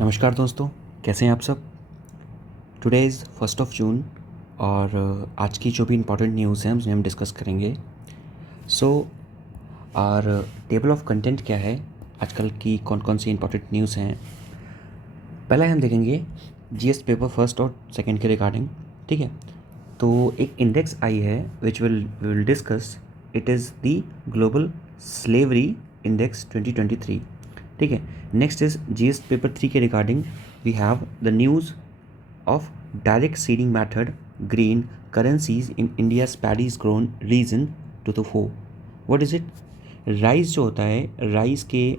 नमस्कार दोस्तों, कैसे हैं आप सब। टुडे इज़ 1 जून और आज की जो भी इम्पोर्टेंट न्यूज़ हैं उसमें हम डिस्कस करेंगे। सो आर टेबल ऑफ कंटेंट क्या है, आजकल की कौन कौन सी इम्पोर्टेंट न्यूज़ हैं। पहले हम देखेंगे जीएस पेपर फर्स्ट और सेकंड के रिगार्डिंग, ठीक है। तो एक इंडेक्स आई है which will discuss, it is the global slavery index 2023, ठीक है। नेक्स्ट इज जीएस पेपर 3 के regarding we have the news of direct seeding method green currencies in India paddies grown reason to the four. What is it? Rice जो होता है, राइस के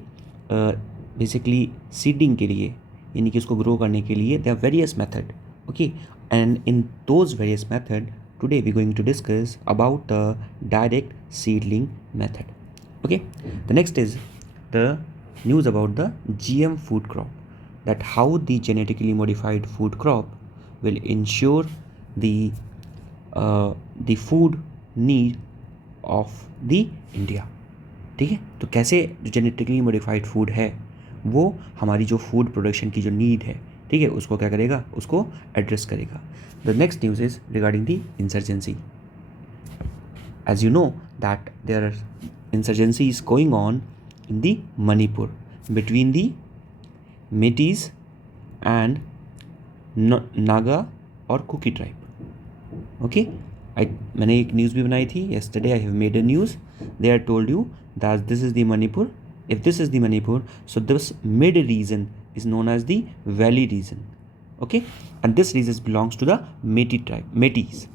basically seeding के लिए, यानी कि उसको ग्रो करने के लिए they are various method, okay. And in those various method today we going to discuss about the direct seedling method, okay. The next is the news about the GM food crop, that how the genetically modified food crop will ensure the food need of the India, ठीक है। तो कैसे जो genetically modified food है वो हमारी जो food production की जो नीड है, ठीक है, उसको क्या करेगा, उसको एड्रेस करेगा। The next news is regarding the insurgency. As you know that there are insurgencies going on in the Manipur between the Metis and Naga और Kuki tribe. Okay, मैंने एक न्यूज़ भी बनाई थी yesterday. I have made a news. They are told you that this is the Manipur. If this is the Manipur, so this mid region is known as the valley region. Okay, and this region belongs to the Meti tribe, Metis.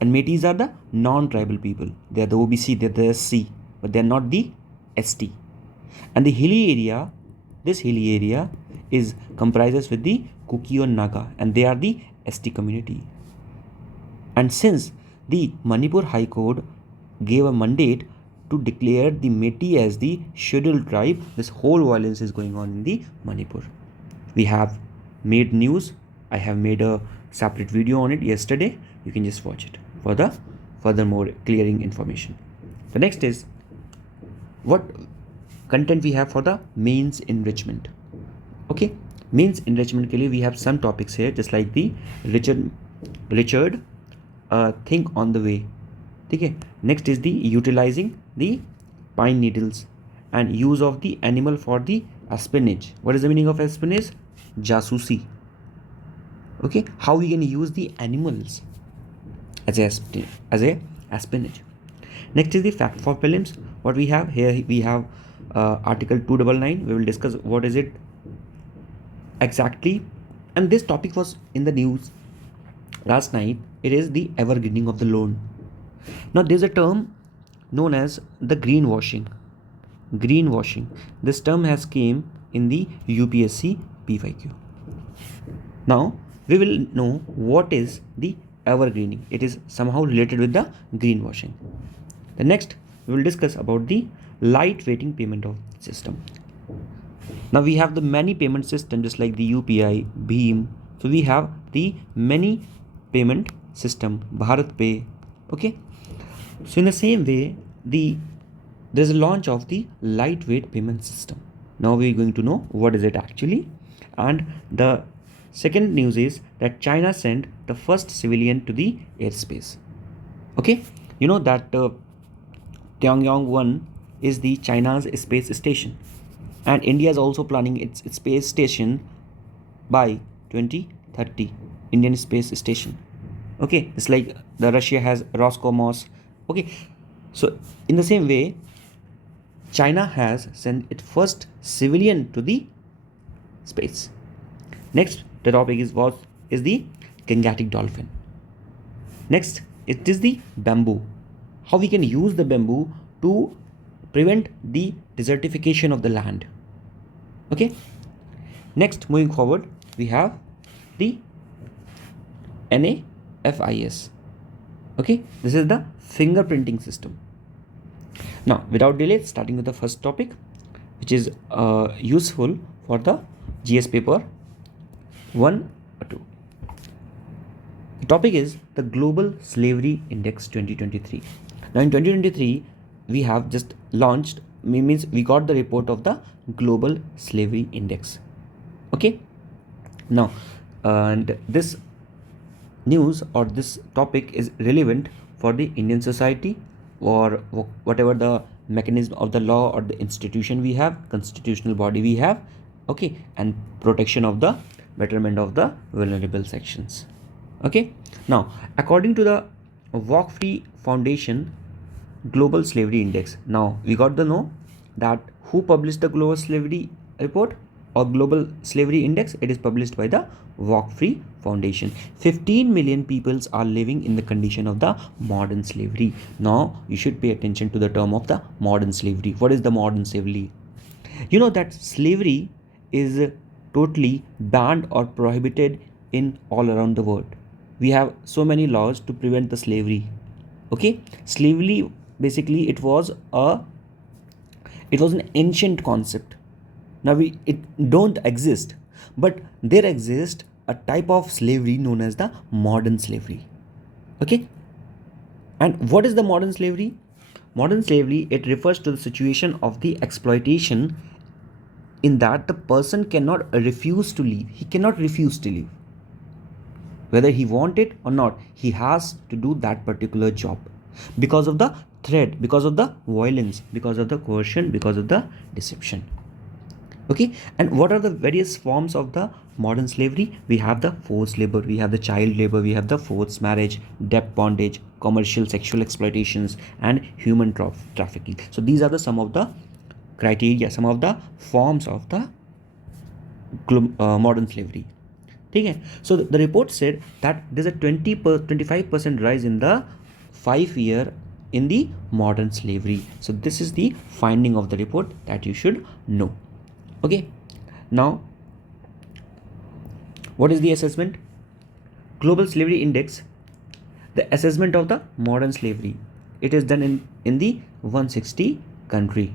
And Metis are the non-tribal people. They are the OBC, they are the SC, but they are not the ST. And the hilly area, this hilly area is comprises with the Kuki or Naga, and they are the ST community. And since the Manipur High Court gave a mandate to declare the Meti as the scheduled tribe, this whole violence is going on in the Manipur. We have made news. I have made a separate video on it yesterday. You can just watch it for the furthermore clearing information. The next is what content we have for the means enrichment. Okay, means enrichment के लिए we have some topics here, just like the Richard think on the way, ठीक है। Next is the utilizing the pine needles and use of the animal for the espionage. What is the meaning of espionage? Jasusi. Okay, how we can use the animals as a espionage. Next is the fact for prelims. What we have here, we have article 299. We will discuss what is it exactly, and this topic was in the news last night. It is the evergreening of the loan. Now there is a term known as the greenwashing. This term has came in the UPSC PYQ. Now we will know what is the evergreening. It is somehow related with the greenwashing. The next we will discuss about the light weighting payment of system. Now we have the many payment system, just like the UPI, Bheem. So we have the many payment system, Bharat Pay. Okay, so in the same way there's a launch of the lightweight payment system. Now we are going to know what is it actually. And the second news is that China sent the first civilian to the airspace. Okay, you know that Tiangyong-1 is the China's space station, and India is also planning its space station by 2030. Indian space station. Okay, it's like the Russia has Roscosmos. Okay, so in the same way, China has sent its first civilian to the space. Next, the topic is the Gangetic dolphin. Next, it is the bamboo. How we can use the bamboo to prevent the desertification of the land. Okay. Next, moving forward, we have the NAFIS. Okay, this is the fingerprinting system. Now, without delay, starting with the first topic, which is useful for the GS paper 1 or 2. The topic is the Global Slavery Index 2023. Now in 2023, we have just means we got the report of the Global Slavery Index. Okay, Now, and this news or this topic is relevant for the Indian society or whatever the mechanism of the law or the institution we have, constitutional body we have, okay, and protection of the betterment of the vulnerable sections. Okay, now according to the Walk Free Foundation Global Slavery Index, now we got to know that who published the Global Slavery Report or Global Slavery Index. It is published by the Walk Free Foundation. 15 million peoples are living in the condition of the modern slavery. Now you should pay attention to the term of the modern slavery. What is the modern slavery? You know that slavery is totally banned or prohibited in all around the world. We have so many laws to prevent the slavery. Okay, slavery basically it was an ancient concept. Now it don't exist, but there exists a type of slavery known as the modern slavery. Okay, and what is the modern slavery? Modern slavery, it refers to the situation of the exploitation in that the person cannot refuse to leave. He cannot refuse to leave. Whether he want it or not, he has to do that particular job because of the threat, because of the violence, because of the coercion, because of the deception. Okay, and what are the various forms of the modern slavery? We have the forced labor, we have the child labor, we have the forced marriage, debt bondage, commercial sexual exploitations, and human trafficking. So these are the some of the criteria, some of the forms of the modern slavery. Okay, so the report said that there's a 25% rise in the 5 year in the modern slavery. So this is the finding of the report that you should know. Okay, now what is the assessment? Global Slavery Index, the assessment of the modern slavery. It is done in the 160 country,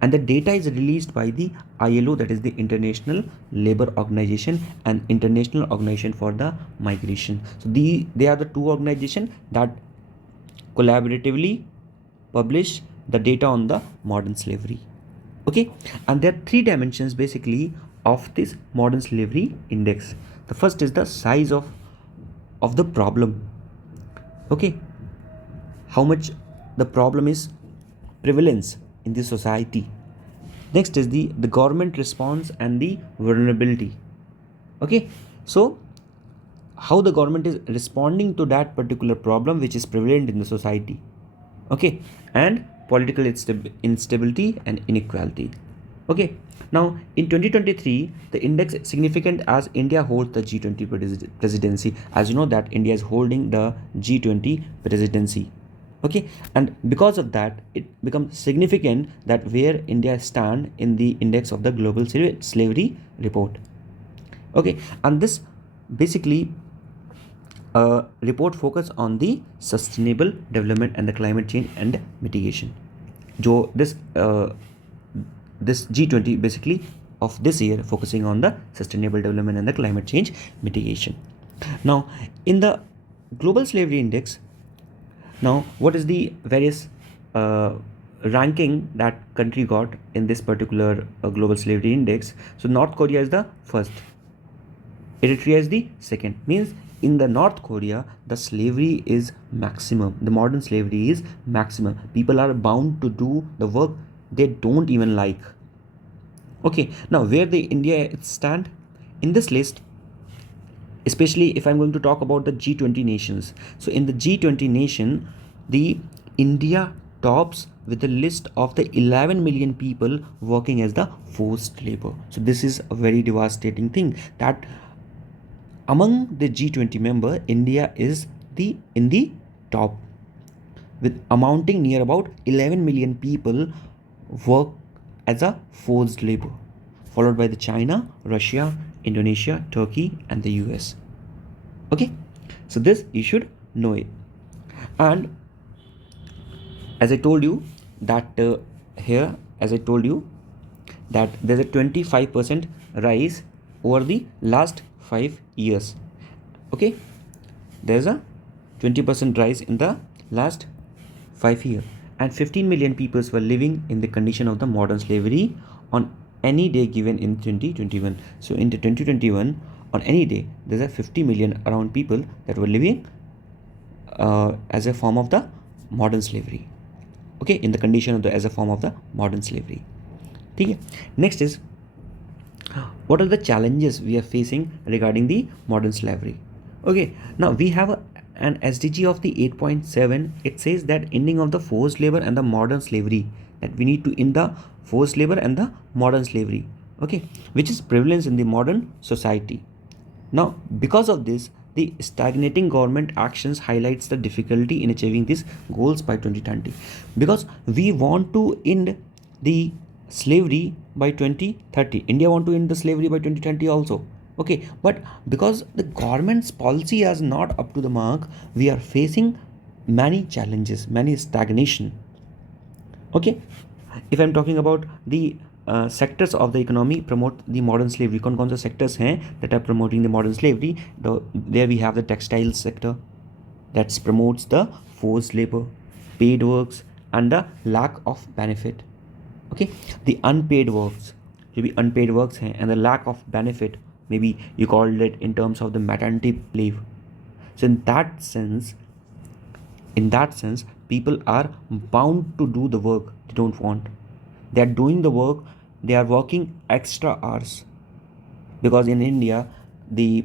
and the data is released by the ILO, that is the International Labour Organization, and International Organization for the Migration. So they are the two organizations that collaboratively publish the data on the modern slavery. Okay, and there are three dimensions basically of this modern slavery index. The first is the size of the problem. Okay, how much the problem is prevalence in the society. Next is the government response and the vulnerability. Okay, so how the government is responding to that particular problem which is prevalent in the society. Okay, and political instability and inequality. Okay, now in 2023 the index is significant as India holds the G20 presidency. As you know that India is holding the G20 presidency. Okay, and because of that it becomes significant that where India stand in the index of the global slavery report. Okay, and this basically report focus on the sustainable development and the climate change and mitigation. This G20 basically of this year focusing on the sustainable development and the climate change mitigation. Now in the global slavery index, now what is the various ranking that country got in this particular global slavery index? So North Korea is the first, Eritrea is the second. Means in the North Korea the slavery is maximum, the modern slavery is maximum. People are bound to do the work they don't even like. Okay, now where the India stand in this list, especially if I'm going to talk about the G20 nations. So in the G20 nation, the India tops with a list of the 11 million people working as the forced labor. So this is a very devastating thing that among the G20 member, India is in the top with amounting near about 11 million people work as a forced labor, followed by the China, Russia, Indonesia, Turkey, and the US. Okay, so this you should know it. And as I told you that here, as I told you that there's a 25% rise over the last 5 years. Okay, there's a 20% rise in the last 5 years, and 15 million people were living in the condition of the modern slavery on any day given in 2021. So in 2021, on any day, there's a 50 million around people that were living as a form of the modern slavery. Okay, in the condition of the as a form of the modern slavery. Okay. Next is, what are the challenges we are facing regarding the modern slavery? Okay, now we have an SDG of the 8.7. It says that ending of the forced labor and the modern slavery, that we need to end the forced labor and the modern slavery, okay, which is prevalence in the modern society. Now, because of this, the stagnating government actions highlights the difficulty in achieving these goals by 2020, because we want to end the slavery by 2030. India want to end the slavery by 2020 also. Okay, but because the government's policy is not up to the mark, we are facing many challenges, many stagnation. Okay, if I'm talking about the sectors of the economy promote the modern slavery, कौन से sectors हैं that are promoting the modern slavery? There we have the textile sector that promotes the forced labor, paid works, and the lack of benefit. Okay, the unpaid works, जो भी unpaid works हैं, and the lack of benefit, maybe you called it in terms of the maternity leave. So in that sense, people are bound to do the work they don't want. They are doing the work, they are working extra hours, because in India the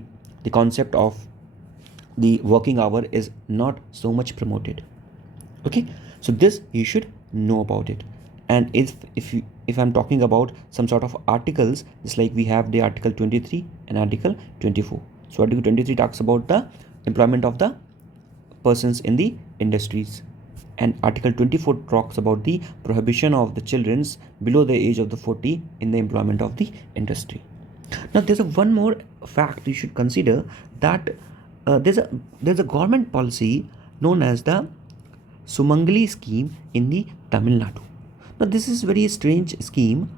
concept of the working hour is not so much promoted. Okay, so this you should know about it. And if I'm talking about some sort of articles, just like we have the article 23 and article 24. So article 23 talks about the employment of the persons in the industries, and article 24 talks about the prohibition of the children's below the age of the 40 in the employment of the industry. Now there's one more fact you should consider, that there's a government policy known as the Sumangali scheme in the Tamil Nadu. Now this is very strange scheme.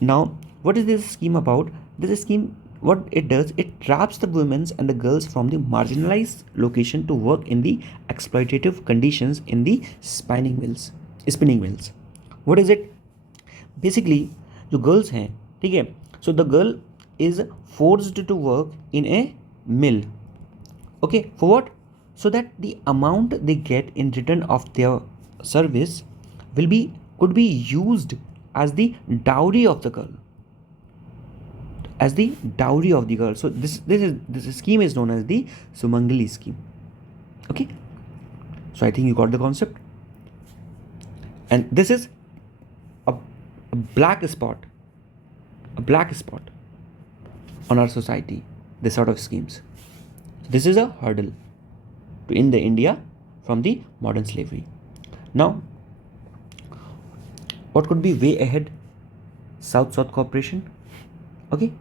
Now what is this scheme about? This scheme, what it does, it traps the women and the girls from the marginalized location to work in the exploitative conditions in the spinning mills. What is it? Basically, जो girls हैं, ठीक है, so the girl is forced to work in a mill. Okay, for what? So that the amount they get in return of their service could be used as the dowry of the girl. So this scheme is known as the Sumangali scheme. Okay, so I think you got the concept. And this is a black spot on our society, this sort of schemes. This is a hurdle to end the India from the modern slavery. Now, what could be way ahead? South-South cooperation. Okay,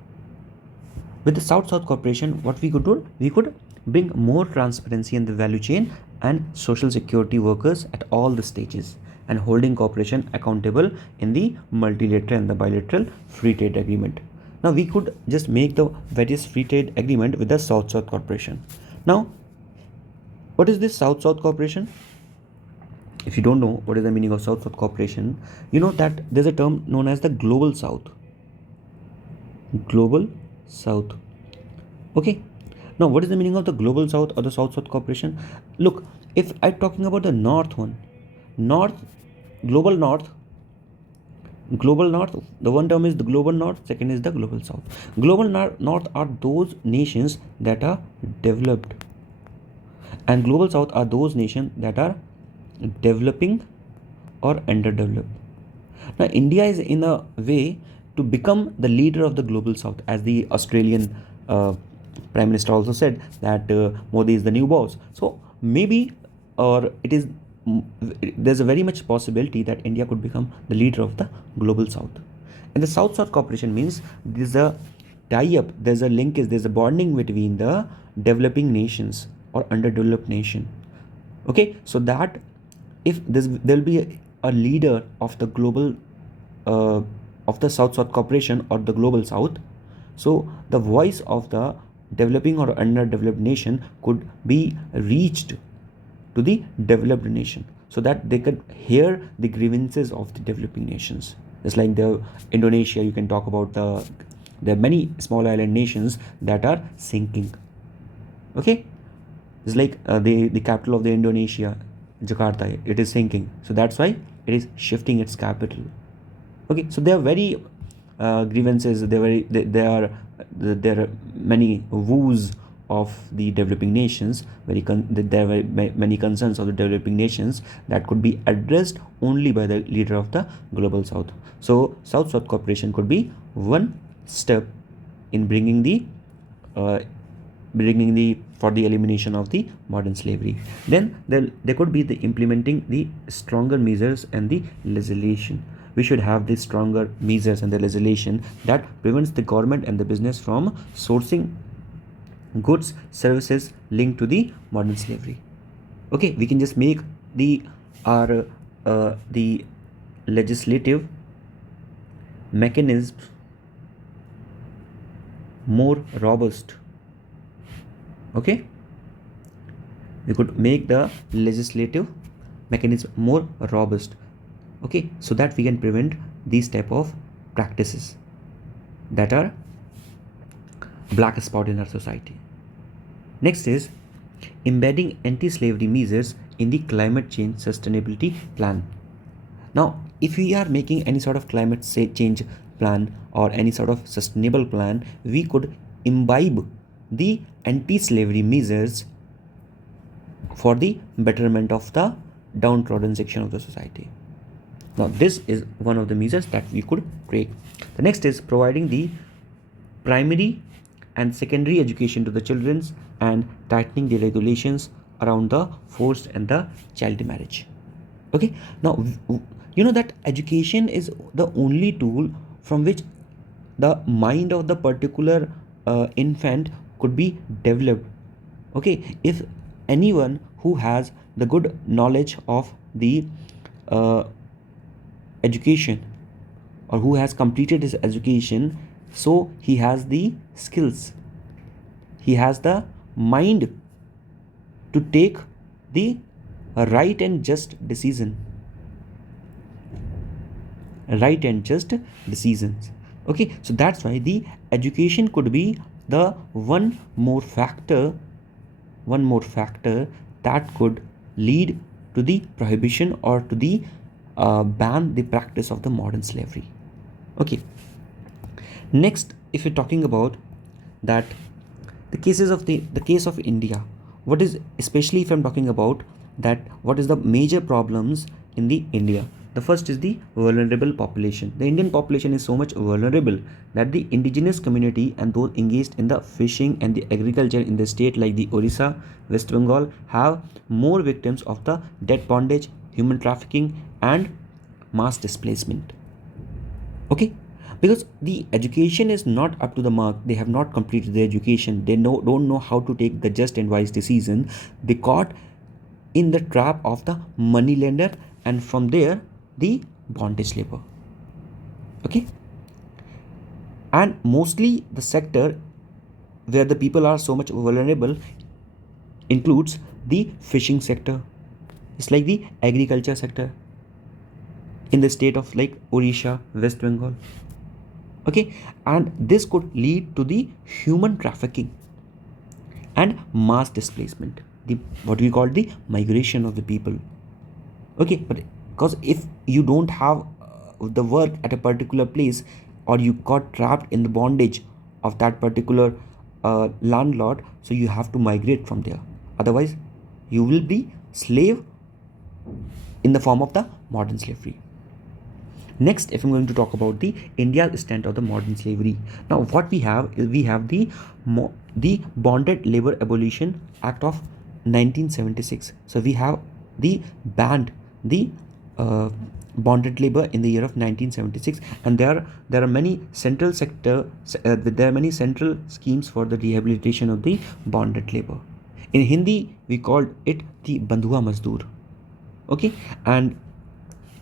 with the South-South cooperation, what we could do, we could bring more transparency in the value chain and social security workers at all the stages, and holding cooperation accountable in the multilateral and the bilateral free trade agreement. Now we could just make the various free trade agreement with the South-South cooperation. Now, what is this South-South cooperation? If you don't know what is the meaning of South-South cooperation, you know that there's a term known as the Global South. Global South. Okay. Now, what is the meaning of the Global South or the South-South cooperation? Look, if I'm talking about the North one, Global North, the one term is the Global North, second is the Global South. Global North are those nations that are developed, and Global South are those nations that are developing or underdeveloped. Now, India is in a way to become the leader of the Global South, as the Australian Prime Minister also said that Modi is the new boss. So maybe, or it is, there's a very much possibility that India could become the leader of the Global South. And the South-South cooperation means there's a tie-up, there's a linkage, there's a bonding between the developing nations or underdeveloped nation. Okay, so that if there'll be a leader of the global of the South-South cooperation or the Global South, so the voice of the developing or underdeveloped nation could be reached to the developed nation, so that they could hear the grievances of the developing nations. Just like the Indonesia, you can talk about the There are many small island nations that are sinking. Okay, it's like the capital of the Indonesia, Jakarta, it is sinking. So that's why it is shifting its capital. Okay, so there are very grievances. There are many woes of the developing nations. There are many concerns of the developing nations that could be addressed only by the leader of the global South. So South-South cooperation could be one step in bringing the for the elimination of the modern slavery. Then there could be the implementing the stronger measures and the legislation. We should have the stronger measures and the legislation that prevents the government and the business from sourcing goods, services linked to the modern slavery. Okay, we can just make the legislative mechanisms more robust. Okay, we could make the legislative mechanism more robust. Okay, so that we can prevent these type of practices that are black spot in our society. Next is embedding anti-slavery measures in the climate change sustainability plan. Now, if we are making any sort of climate change plan or any sort of sustainable plan, we could imbibe the anti-slavery measures for the betterment of the downtrodden section of the society. Now, this is one of the measures that we could take. The next is providing the primary and secondary education to the children and tightening the regulations around the forced and the child marriage. Okay, now you know that education is the only tool from which the mind of the particular infant could be developed. Okay, if anyone who has the good knowledge of the education or who has completed his education, so he has the skills, he has the mind to take the right and just decisions. Okay, so that's why the education could be the one more factor that could lead to the prohibition or to the ban the practice of the modern slavery. Okay, next, if you're talking about that the case of India, what is, especially if I'm talking about that, what is the major problems in the India? The first is the vulnerable population. The Indian population is so much vulnerable that the indigenous community and those engaged in the fishing and the agriculture in the state like the Orissa, West Bengal have more victims of the debt bondage, human trafficking and mass displacement. Okay, because the education is not up to the mark. They have not completed their education. They don't know how to take the just and wise decision. They caught in the trap of the money lender and from there the bondage labor. Okay, and mostly the sector where the people are so much vulnerable includes the fishing sector. It's like the agriculture sector in the state of like Orissa, West Bengal. Okay, and this could lead to the human trafficking and mass displacement, the what we call the migration of the people. Okay, but because if you don't have the work at a particular place or you got trapped in the bondage of that particular landlord, so you have to migrate from there, otherwise you will be slave in the form of the modern slavery. Next, if I'm going to talk about the India's stand of the modern slavery, now what we have is we have the Bonded Labor Abolition Act of 1976. So we have the banned the bonded labor in the year of 1976, and there are many central schemes for the rehabilitation of the bonded labor. In Hindi, we called it the Bandhua Mazdoor. Okay, and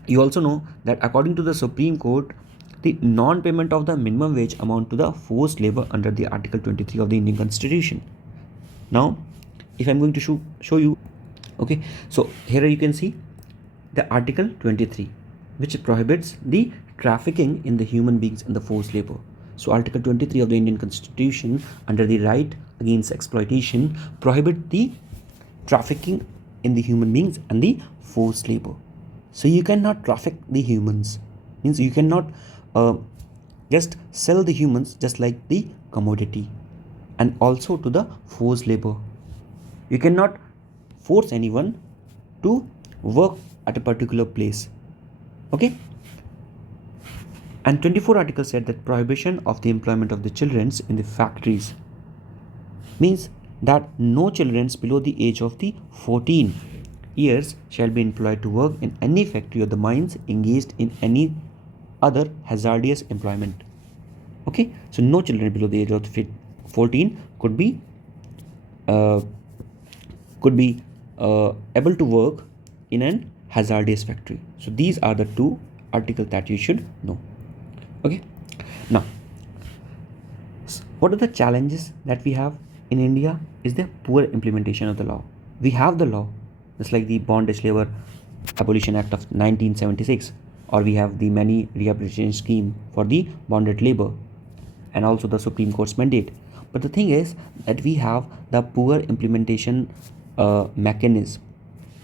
you also know that according to the Supreme Court, the non-payment of the minimum wage amount to the forced labor under the Article 23 of the Indian Constitution. Now, if I'm going to show you, okay, so here you can see the Article 23, which prohibits the trafficking in the human beings and the forced labor. So Article 23 of the Indian Constitution, under the right against exploitation, prohibit the trafficking in the human beings and the forced labor. So you cannot traffic the humans, means you cannot just sell the humans just like the commodity, and also to the forced labor. You cannot force anyone to work at a particular place. Okay. And 24 article said that prohibition of the employment of the children in the factories means that no children below the age of the 14 years shall be employed to work in any factory or the mines engaged in any other hazardous employment. Okay, so no children below the age of 14 could be able to work in an hazardous factory. So these are the two articles that you should know. Okay, now what are the challenges that we have in India? Is the poor implementation of the law. We have the law, just like the Bondage Labor Abolition Act of 1976, or we have the many rehabilitation scheme for the bonded labor, and also the Supreme Court's mandate. But the thing is that we have the poor implementation mechanism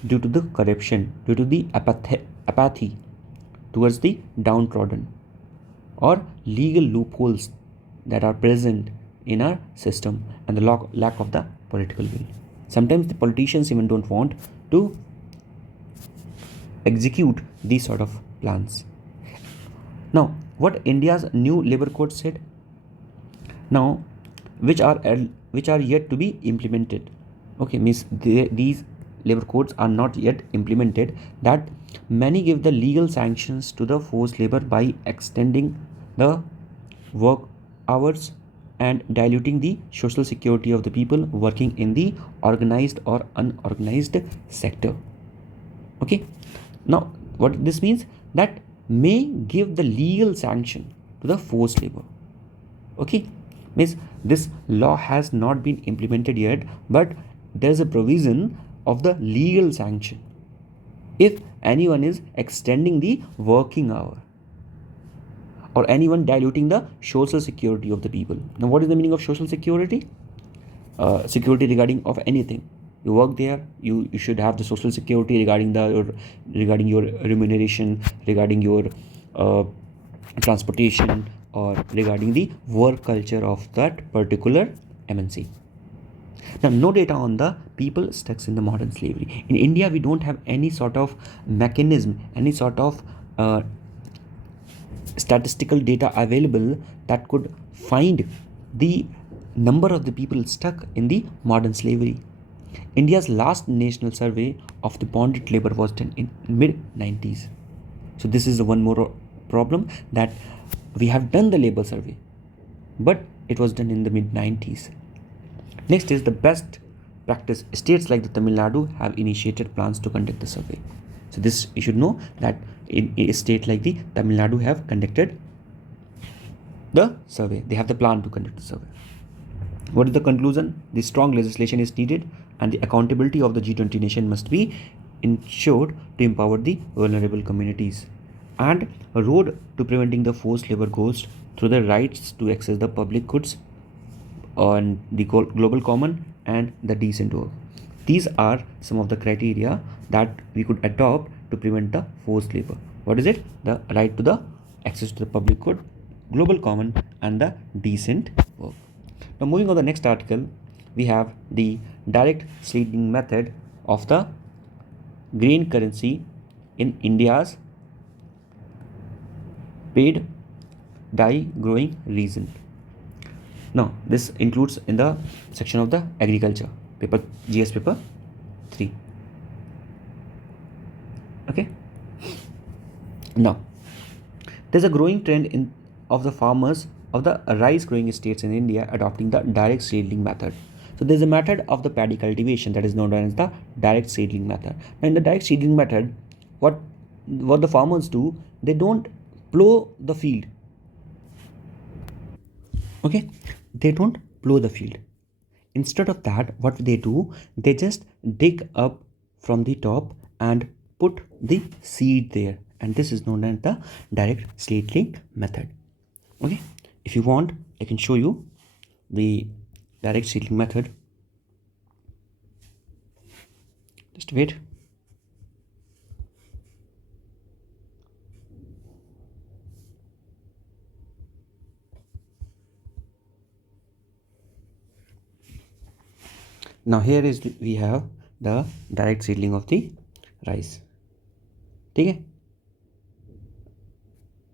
due to the corruption, due to the apathy towards the downtrodden, or legal loopholes that are present in our system, and the lack of the political will. Sometimes the politicians even don't want to execute these sort of plans. Now, what India's new labor code said, now which are yet to be implemented. Okay, means these labor codes are not yet implemented, that many give the legal sanctions to the forced labor by extending the work hours and diluting the social security of the people working in the organized or unorganized sector. Okay, now what this means, that may give the legal sanction to the forced labor. Okay, means this law has not been implemented yet, but there is a provision of the legal sanction if anyone is extending the working hour, or anyone diluting the social security of the people. Now, what is the meaning of social security? Security regarding of anything. You work there, you should have the social security regarding your remuneration, regarding your transportation, or regarding the work culture of that particular MNC. Now, no data on the people stuck in the modern slavery. In India, we don't have any sort of mechanism, any sort of statistical data available that could find the number of the people stuck in the modern slavery. India's last national survey of the bonded labor was done in mid-90s. So this is the one more problem, that we have done the labor survey, but it was done in the mid-90s. Next is the best practice. States like the Tamil Nadu have initiated plans to conduct the survey. So this you should know, that in a state like the Tamil Nadu have conducted the survey. They have the plan to conduct the survey. What is the conclusion? The strong legislation is needed, and the accountability of the G20 nation must be ensured to empower the vulnerable communities. And a road to preventing the forced labor goes through the rights to access the public goods on the global common and the decent work. These are some of the criteria that we could adopt to prevent the forced labor. What is it? The right to the access to the public good, global common, and the decent work. Now, moving on to the next article, we have the direct seeding method of the grain currency in India's paid dye growing region. Now, this includes in the section of the agriculture, paper GS paper 3. Okay. Now, there's a growing trend of the farmers of the rice growing states in India adopting the direct seedling method. So there's a method of the paddy cultivation that is known as the direct seedling method. Now, in the direct seedling method, what the farmers do, they don't plow the field. Okay, they don't plow the field. Instead of that, what they do, they just dig up from the top and put the seed there, and this is known as the direct seedling method. Okay, If you want, I can show you the direct seedling method. Just wait. Now here is we have the direct seedling of the rice. Okay.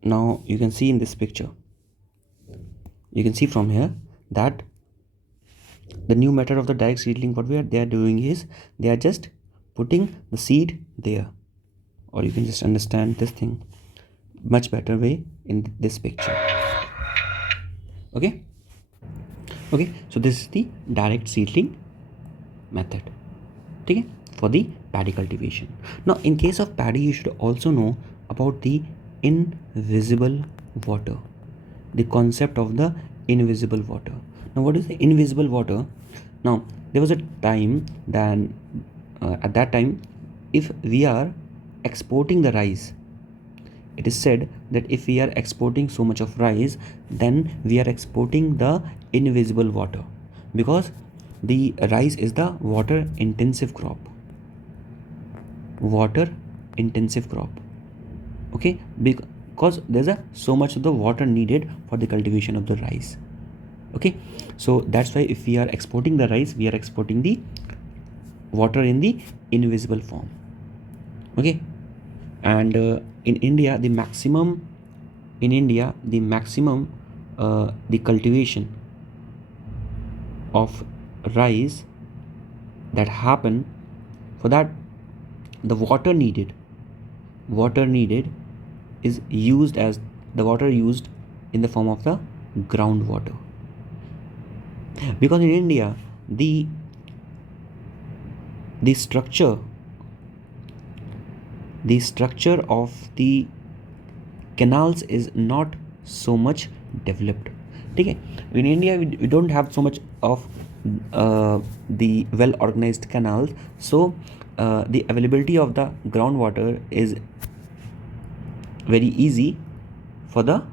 Now you can see in this picture, you can see from here that the new method of the direct seedling, what they are doing is they are just putting the seed there, or you can just understand this thing much better way in this picture. Okay. So this is the direct seedling method, okay, for the paddy cultivation. Now in case of paddy, you should also know about the invisible water, the concept of the invisible water. Now what is the invisible water? Now there was a time then at that time, if we are exporting the rice, it is said that if we are exporting so much of rice, then we are exporting the invisible water, because the rice is the water intensive crop. Okay, because there's so much of the water needed for the cultivation of the rice. Okay, so that's why if we are exporting the rice, we are exporting the water in the invisible form. Okay, and in India the maximum the cultivation of rice that happen, for that the water needed is used as the water used in the form of the groundwater, because in India the structure of the canals is not so much developed. Okay, in India we don't have so much of the well organized canals, so the availability of the groundwater is very easy for the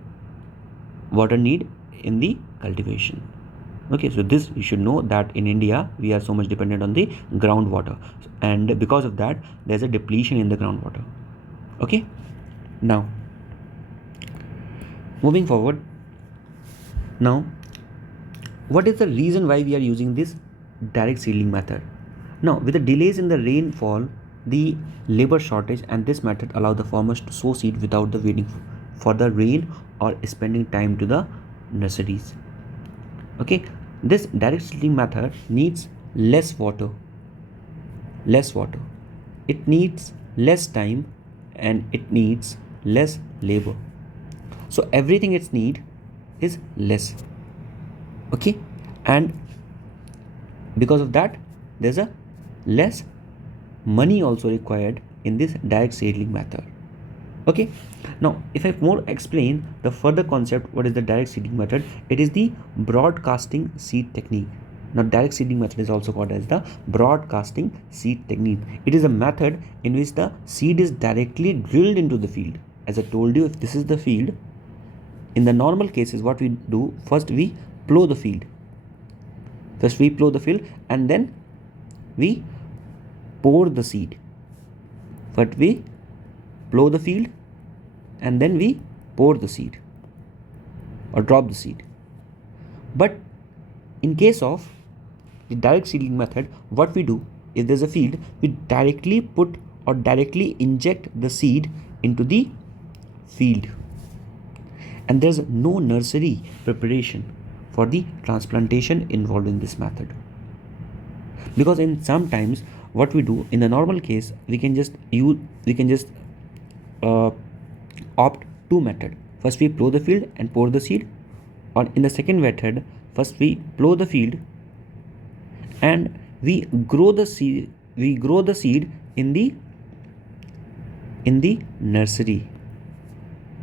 water need in the cultivation. Okay, so this you should know that in India we are so much dependent on the groundwater, and because of that there's a depletion in the groundwater. Okay, now moving forward, now what is the reason why we are using this direct seedling method? Now with the delays in the rainfall, the labor shortage, and this method allow the farmers to sow seed without the waiting for the rain or spending time to the nurseries. Okay, this direct seedling method needs less water, it needs less time, and it needs less labor, so everything it's need is less. Okay, and because of that there's a less money also required in this direct seedling method. Okay, now if I more explain the further concept, what is the direct seedling method? It is the broadcasting seed technique. Now direct seedling method is also called as the broadcasting seed technique. It is a method in which the seed is directly drilled into the field. As I told you, if this is the field, in the normal cases what we do, first we plow the field, and then we pour the seed. But we plow the field and then we pour the seed or drop the seed. But in case of the direct seedling method, what we do, if there's a field, we directly put or directly inject the seed into the field, and there's no nursery preparation for the transplantation involved in this method. Because in sometimes what we do, in the normal case we can just opt two method. First we plow the field and pour the seed, or in the second method, first we plow the field and we grow the seed in the nursery.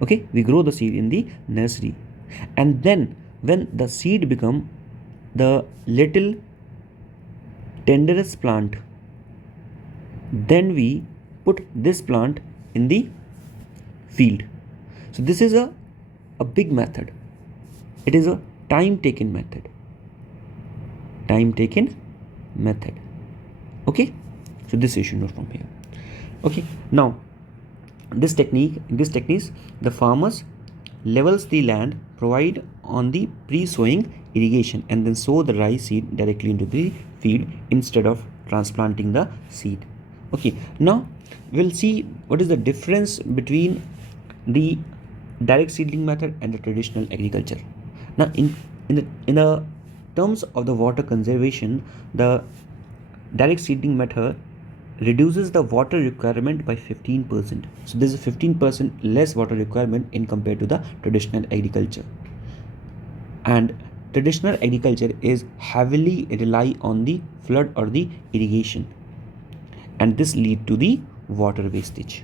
Okay, we grow the seed in the nursery, and then when the seed become the little tenderest plant, then we put this plant in the field. So this is a big method. It is a time taken method. Time taken method. Okay, so this you should know from here. Okay, now this technique, in this technique, the farmers levels the land, provide on the pre-sowing irrigation, and then sow the rice seed directly into the field instead of transplanting the seed. Okay, now we'll see what is the difference between the direct seedling method and the traditional agriculture. Now in the terms of the water conservation, the direct seedling method reduces the water requirement by 15%. So there's a 15% less water requirement in compared to the traditional agriculture. And traditional agriculture is heavily rely on the flood or the irrigation, and this lead to the water wastage.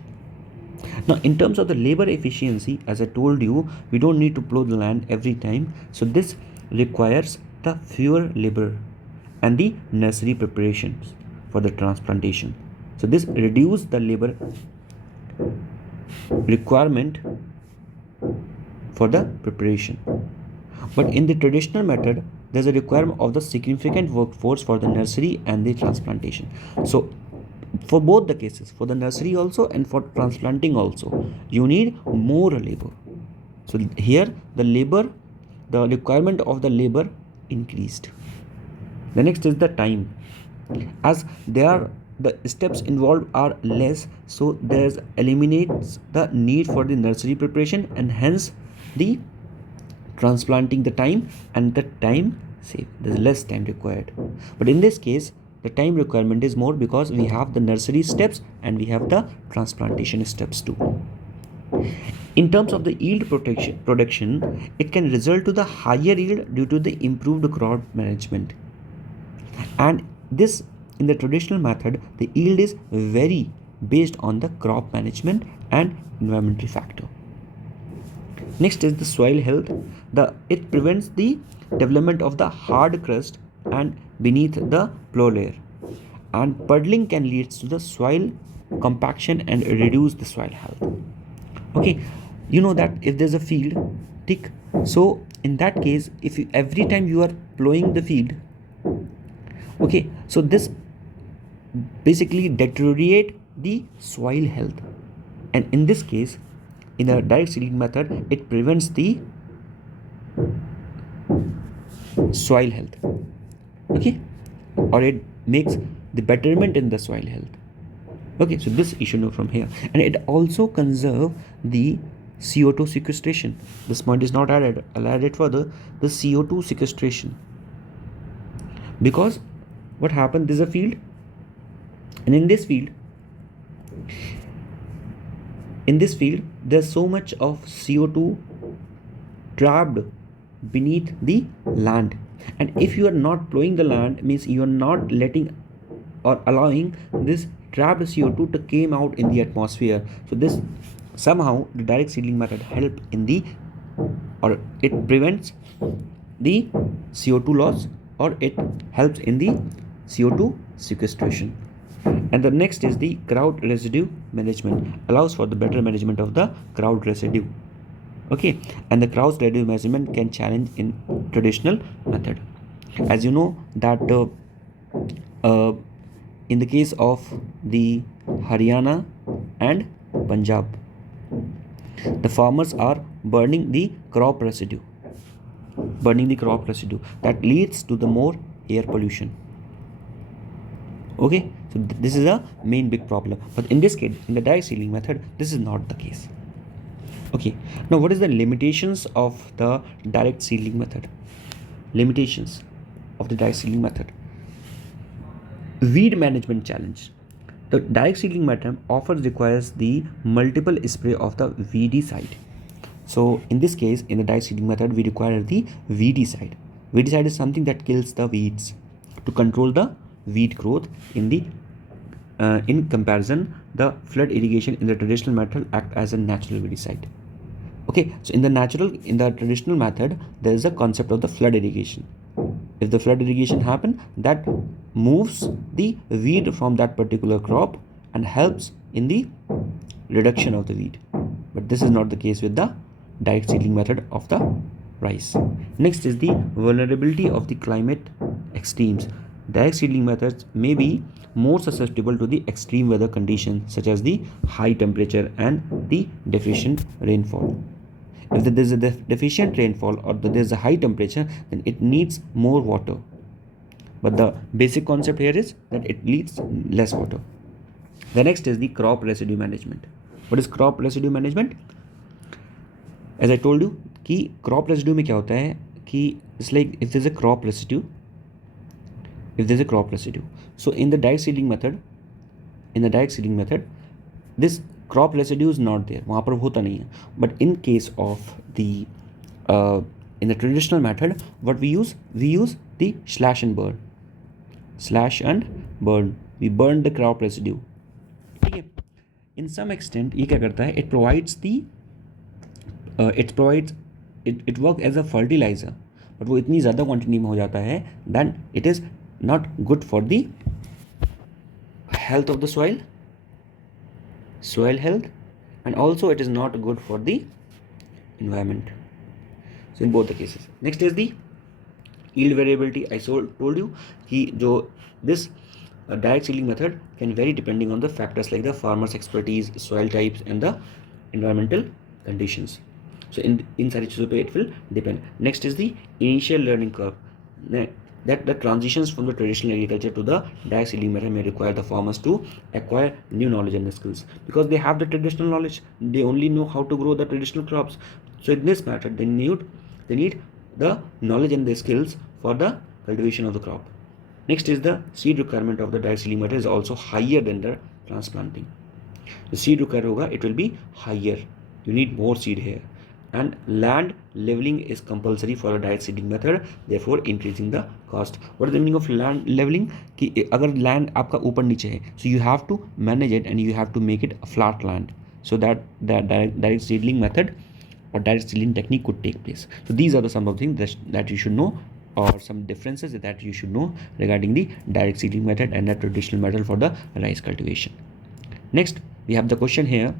Now in terms of the labor efficiency, as I told you, we don't need to plow the land every time, so this requires the fewer labor and the nursery preparations for the transplantation. So this reduce the labor requirement for the preparation. But in the traditional method, there's a requirement of the significant workforce for the nursery and the transplantation. So for both the cases, for the nursery also and for transplanting also, you need more labor. So here the requirement of the labor increased. The next is the time. As the steps involved are less, so there's eliminates the need for the nursery preparation, and hence the transplanting the time, and the time saved. There's less time required. But in this case, the time requirement is more because we have the nursery steps and we have the transplantation steps too. In terms of the yield production, it can result to the higher yield due to the improved crop management. And this, in the traditional method, the yield is vary based on the crop management and environmental factor. Next is the soil health. It prevents the development of the hard crust and beneath the plow layer, and puddling can lead to the soil compaction and reduce the soil health. Okay, you know that if there's a field thick, so in that case, if you every time you are plowing the field, okay, so this basically deteriorate the soil health, and in this case, in the direct seedling method, it prevents the soil health. Okay, or it makes the betterment in the soil health. Okay, so this you should know from here. And it also conserve the CO2 sequestration. This point is not added. I'll add it further. The CO2 sequestration, because what happened, there's a field, and in this field there's so much of CO2 trapped beneath the land, and if you are not plowing the land, means you are not letting or allowing this trapped CO2 to came out in the atmosphere. So this somehow the direct seedling method help in the, or it prevents the CO2 loss, or it helps in the CO2 sequestration. And the next is the crowd residue management, allows for the better management of the crowd residue. Okay, and the crowd residue management can challenge in traditional method. As you know that in the case of the Haryana and Punjab, the farmers are burning the crop residue, that leads to the more air pollution. Okay, so this is a main big problem. But in this case, in the direct seedling method, this is not the case. Okay, now what is the limitations of the direct seedling method? Limitations of the direct seedling method. Weed management challenge. The direct seedling method often requires the multiple spray of the weedicide. So in this case, in the direct seedling method, we require the weedicide. Weedicide is something that kills the weeds to control the weed growth. In comparison, the flood irrigation in the traditional method act as a natural weedicide. Okay, so in the traditional method, there is a concept of the flood irrigation. If the flood irrigation happen, that moves the weed from that particular crop and helps in the reduction of the weed. But this is not the case with the direct seedling method of the rice. Next is the vulnerability of the climate extremes. Direct seedling methods may be more susceptible to the extreme weather conditions such as the high temperature and the deficient rainfall. If there is a deficient rainfall or there is a high temperature, then it needs more water. But the basic concept here is that it needs less water. The next is the crop residue management. What is crop residue management? As I told you कि crop residue में क्या होता है कि it's like if there's a crop residue, so in the direct seedling method, this crop residue is not there, वहाँ पर होता नहीं है. But in case of the in the traditional method, what we use the slash and burn. We burn the crop residue. ठीक है. In some extent ये क्या करता है, it works as a fertilizer, but वो इतनी ज़्यादा क्वांटिटी में हो जाता है then it is not good for the health of the soil health, and also it is not good for the environment. So in both the cases. Next is the yield variability. I told you कि जो this direct seedling method can vary depending on the factors like the farmer's expertise, soil types and the environmental conditions. So in सारी चीज़ों पे it will depend. Next is the initial learning curve. That the transitions from the traditional agriculture to the direct seedling method may require the farmers to acquire new knowledge and skills, because they have the traditional knowledge. They only know how to grow the traditional crops. So in this method, they need the knowledge and the skills for the cultivation of the crop. Next is the seed requirement of the direct seedling method is also higher than the transplanting. The seed required होगा, it will be higher. You need more seed here. And land leveling is compulsory for a direct seedling method, therefore increasing the cost. What is the meaning of land leveling? कि अगर land आपका ऊपर नीचे है, so you have to manage it and you have to make it a flat land, so that the direct seedling method or direct seedling technique could take place. So these are the some of things that you should know, or some differences that you should know regarding the direct seedling method and the traditional method for the rice cultivation. Next, we have the question here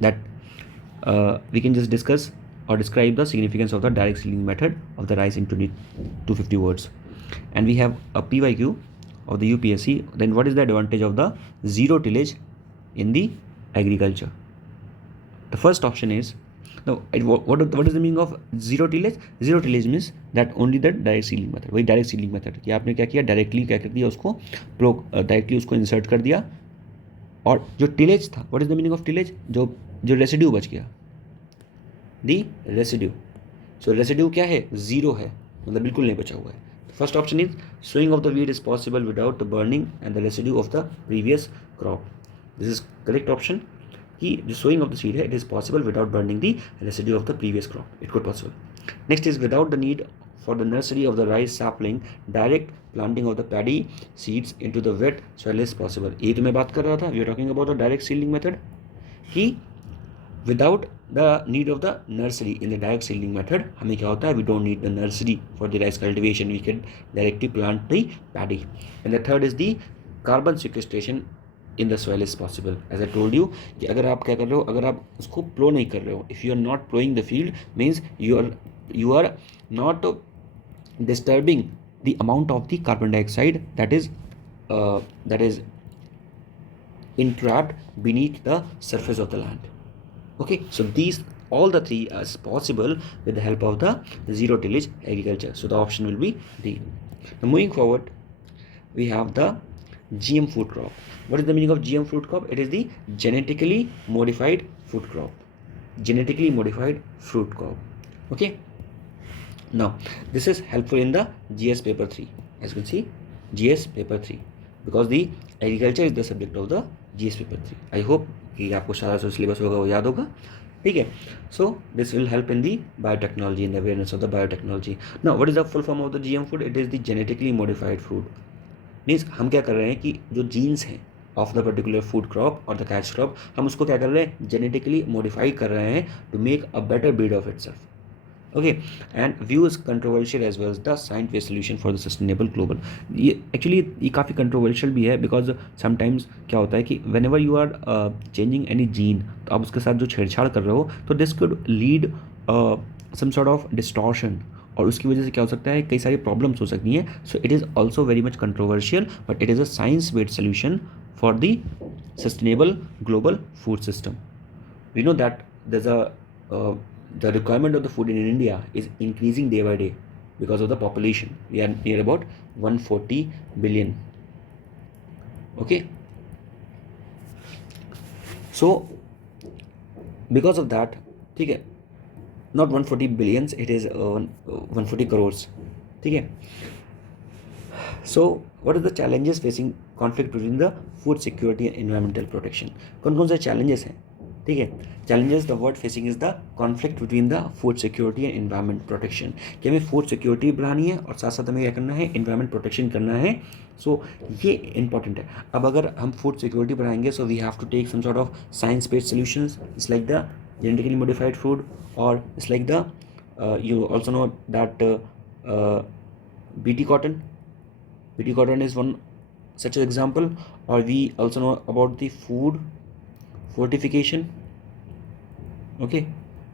that we can just discuss or describe the significance of the direct seedling method of the rice in 250 words. And we have a PYQ of the UPSC. Then what is the advantage of the zero tillage in the agriculture? The first option is, now what is the meaning of zero tillage? Zero tillage means that only the direct seedling method, वही direct seedling method कि आपने क्या किया, डायरेक्टली क्या कर दिया उसको डायरेक्टली उसको इंसर्ट कर दिया. और जो टिलेज था, what is the meaning of tillage? जो रेसिड्यू बच गया, दी रेसिड्यू. सो रेसिड्यू क्या है? जीरो है, मतलब बिल्कुल नहीं बचा हुआ है. First option is sowing of the weed is possible without burning and the residue of the previous crop. This is correct option कि जो सोइंग ऑफ द सीड है it is possible without burning the residue of the previous crop. It could possible. Next is without the need for the nursery of the rice sapling, direct planting of the paddy seeds into the wet soil is possible. ये तो मैं बात कर रहा था, we are talking about the direct seedling method कि without the need of the nursery. In the direct seedling method हमें क्या होता है, we don't need the nursery for the rice cultivation, we can directly plant the paddy. And the third is the carbon sequestration in the soil is possible. As I told you कि अगर आप क्या कर रहे हो, अगर आप उसको प्लो नहीं कर रहे हो, if you are not plowing the field means you are not disturbing the amount of the carbon dioxide that is entrapped beneath the surface of the land. Okay, so these all the three are possible with the help of the zero tillage agriculture. So the option will be D. Now moving forward, we have the GM food crop. What is the meaning of GM food crop? It is the genetically modified food crop. Genetically modified fruit crop. Okay. Now this is helpful in the GS paper 3. As you can see, GS paper 3, because the agriculture is the subject of the GS paper 3. I hope कि आपको सारा जो सिलेबस होगा वो याद होगा. ठीक है. So this will help in the biotechnology and awareness of the biotechnology. Now what is the full form of the GM food? It is the genetically modified food. Means हम क्या कर रहे हैं कि जो जीन्स हैं of the particular food crop or the catch crop, हम उसको क्या कर रहे हैं, genetically modify कर रहे हैं to make a better breed of itself. Okay, and view is controversial as well as the science-based solution for the sustainable global. ये actually ये काफ़ी controversial भी है, because sometimes क्या होता है कि whenever you are changing any gene, तो आप उसके साथ जो छेड़छाड़ कर रहे हो, तो this could lead some sort of distortion, और उसकी वजह से क्या हो सकता है, कई सारी प्रॉब्लम्स हो सकती हैं. So it is also very much controversial, but it is a science based solution for the sustainable global food system. We know that there's the requirement of the food in India is increasing day by day because of the population. We are near about 140 billion. Okay. So because of that, ठीक है, not 140 billions, it is 140 crores. ठीक है. So what are the challenges facing conflict between the food security and environmental protection? कौन कौन से challenges हैं? ठीक है. Challenges the word facing is the conflict between the food security and environment protection. कि हमें फूड सिक्योरिटी बढ़ानी है और साथ साथ हमें क्या करना है, एनवायरमेंट प्रोटेक्शन करना है. सो ये इंपॉर्टेंट है. अब अगर हम फूड सिक्योरिटी बढ़ाएंगे, so we have to take some sort of science based solutions. It's like the genetically modified food, और it's like the you also know that BT cotton. BT cotton is one such an example, or we also know about the food fortification. Okay.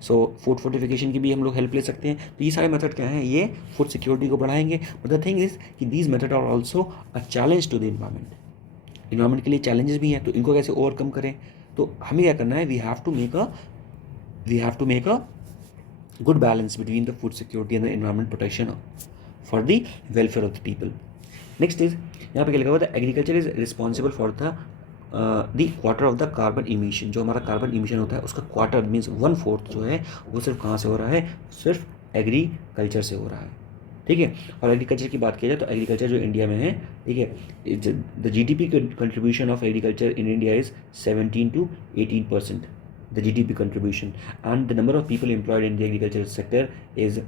So food fortification की भी हम लोग हेल्प ले सकते हैं. तो ये सारे मेथड क्या हैं, ये फूड सिक्योरिटी को बढ़ाएंगे. बट द थिंग इज कि these method are also a challenge to the environment. Environment के लिए चैलेंजेस भी हैं, तो इनको कैसे ओवरकम करें. तो हमें क्या करना है, we have to make a good balance between the food security and the environment protection for the welfare of the people. Next is, यहाँ पे क्या लिखा हुआ था, agriculture is responsible for the the quarter of the carbon emission. जो हमारा carbon emission होता है उसका क्वार्टर मीन्स 1/4 जो है वो सिर्फ कहाँ से हो रहा है, सिर्फ एग्रीकल्चर से हो रहा है. ठीक है. और एग्रीकल्चर की बात की जाए तो एग्रीकल्चर जो इंडिया में है, ठीक है, the GDP contribution of agriculture in India is 17 to 18%. The GDP contribution, and the number of people employed in the agricultural sector is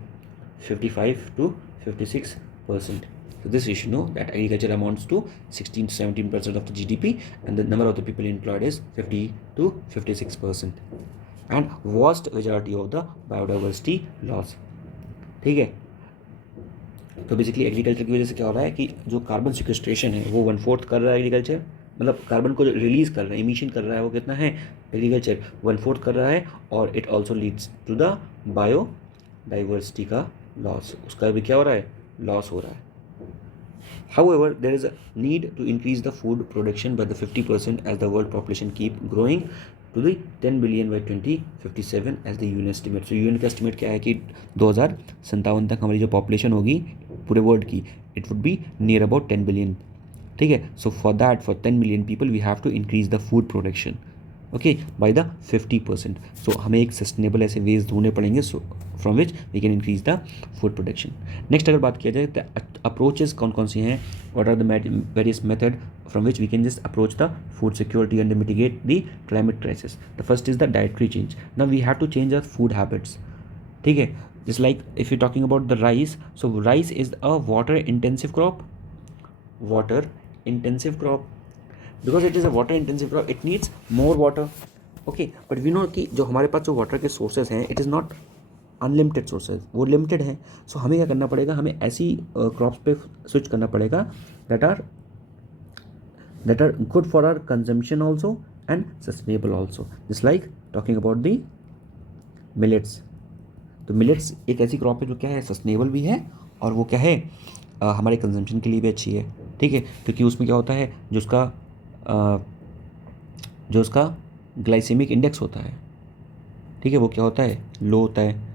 55 to 56%. So this you should know that agriculture amounts to 16 to 17% of the GDP, and the number of the people employed is 50 to 56%, and vast majority of the biodiversity loss. ठीक है. तो basically agriculture की वजह से क्या हो रहा है कि जो कार्बन सिक्वेस्ट्रेशन है वो 1/4 कर रहा है एग्रीकल्चर, मतलब कार्बन को जो रिलीज़ कर रहा है, इमिशन कर रहा है, वो कितना है, एग्रीकल्चर 1/4 कर रहा है. और it also leads to the biodiversity का लॉस, उसका भी क्या हो रहा है, लॉस हो रहा है. However, there is a need to increase the food production by the 50% as the world population keep growing to the 10 billion by 2057 as the UN estimate. So UN का estimate क्या है कि 2057 तक हमारी जो population होगी पूरे वर्ल्ड की, it would be near about 10 billion. ठीक है. So for 10 million people we have to increase the food production, okay, by the 50%. So हमें एक सस्टेनेबल ऐसे वेज ढूंढने पड़ेंगे, so from which we can increase the food production. Next अगर बात किया जाए तो अप्रोचेस कौन कौन सी हैं, what are the various method from which we can just approach the food security and mitigate the climate crisis. The first is the dietary change. Now we have to change our food habits. ठीक है. Just like if you're talking about the rice, so rice is a water intensive crop. Because it is a water intensive crop, it needs more water. Okay, but we know कि जो हमारे पास जो वाटर के सोर्सेज हैं, it is not unlimited sources, वो लिमिटेड हैं. सो हमें क्या करना पड़ेगा, हमें ऐसी क्रॉप्स पे स्विच करना पड़ेगा that are good for our consumption also and sustainable also. Just like talking about the millets. तो मिलेट्स एक ऐसी क्रॉप है जो क्या है, सस्टेनेबल भी है, और वो क्या है, हमारे कंजम्पशन के लिए भी अच्छी है. ठीक है. क्योंकि उसमें क्या होता है, जो उसका ग्लाइसेमिक इंडेक्स होता है, ठीक है, वो क्या होता है, लो होता है.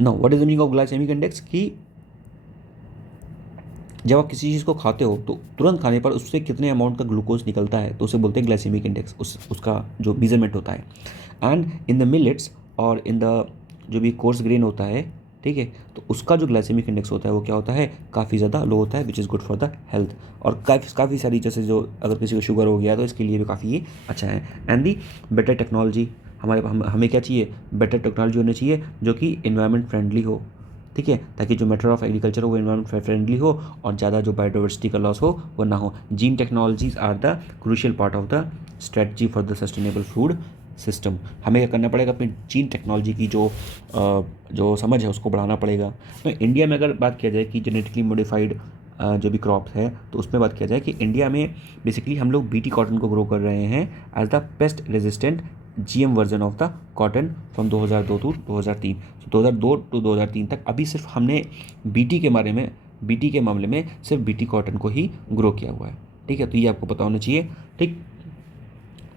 What is the meaning of glycemic index, कि जब आप किसी चीज़ को खाते हो तो तुरंत खाने पर उससे कितने अमाउंट का ग्लूकोज निकलता है, तो उसे बोलते हैं ग्लाइसेमिक इंडेक्स, उसका जो मेजरमेंट होता है. एंड इन द मिलेट्स और इन द जो भी कोर्स ग्रेन होता है, ठीक है, तो उसका जो ग्लाइसेमिक इंडेक्स होता है वो क्या होता है, काफ़ी ज़्यादा लो होता है, which is good for the health. और काफ़ी सारी, जैसे जो अगर किसी को शुगर हो गया तो इसके लिए भी काफ़ी ये अच्छा है. एंड दी बेटर टेक्नोलॉजी, हमें क्या चाहिए, बेटर टेक्नोलॉजी होनी चाहिए जो कि इन्वायरमेंट फ्रेंडली हो. ठीक है. ताकि जो मेथड ऑफ एग्रीकल्चर हो वो इन्वायरमेंट फ्रेंडली हो और ज़्यादा जो बायोडाइवर्सिटी का लॉस हो वो ना हो. Gene technologies are the crucial part of the strategy for the sustainable food system. हमें क्या करना पड़ेगा, अपनी जीन टेक्नोलॉजी की जो समझ है उसको बढ़ाना पड़ेगा. तो इंडिया में अगर बात किया जाए कि जेनेटिकली मॉडिफाइड जो भी क्रॉप है तो उसमें बात किया जाए कि इंडिया में बेसिकली हम लोग बीटी कॉटन को ग्रो कर रहे हैं as the pest resistant GM version of the cotton from 2002 to 2003। 2002 to 2003 तक अभी सिर्फ हमने बीटी के बारे में, बीटी के मामले में सिर्फ बीटी कॉटन को ही ग्रो किया हुआ है। ठीक है, तो ये आपको पता होना चाहिए। ठीक,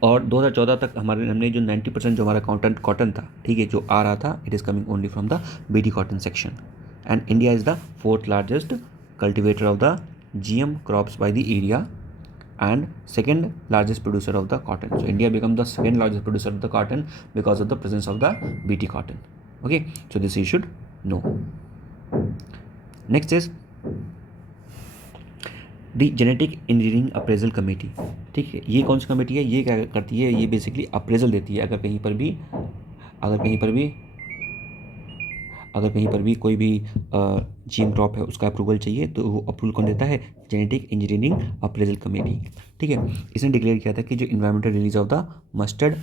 और 2014 तक हमने जो 90% जो हमारा कॉटन था, ठीक है, जो आ रहा था, it is coming only from the BT cotton section. And India is the 4th largest cultivator of the GM crops by the area and second largest producer of the cotton. So India become the second largest producer of the cotton because of the presence of the BT cotton. Okay, so this you should know. Next is the genetic engineering appraisal committee. ठीक है, ये कौन सी कमेटी है, ये क्या करती है, ये बेसिकली अप्रेजल देती है। अगर कहीं पर भी कोई भी जीएम क्रॉप है उसका अप्रूवल चाहिए तो वो अप्रूवल कौन देता है, जेनेटिक इंजीनियरिंग अप्रेजल कमेटी। ठीक है, इसने डिक्लेयर किया था कि जो environmental release of the mustard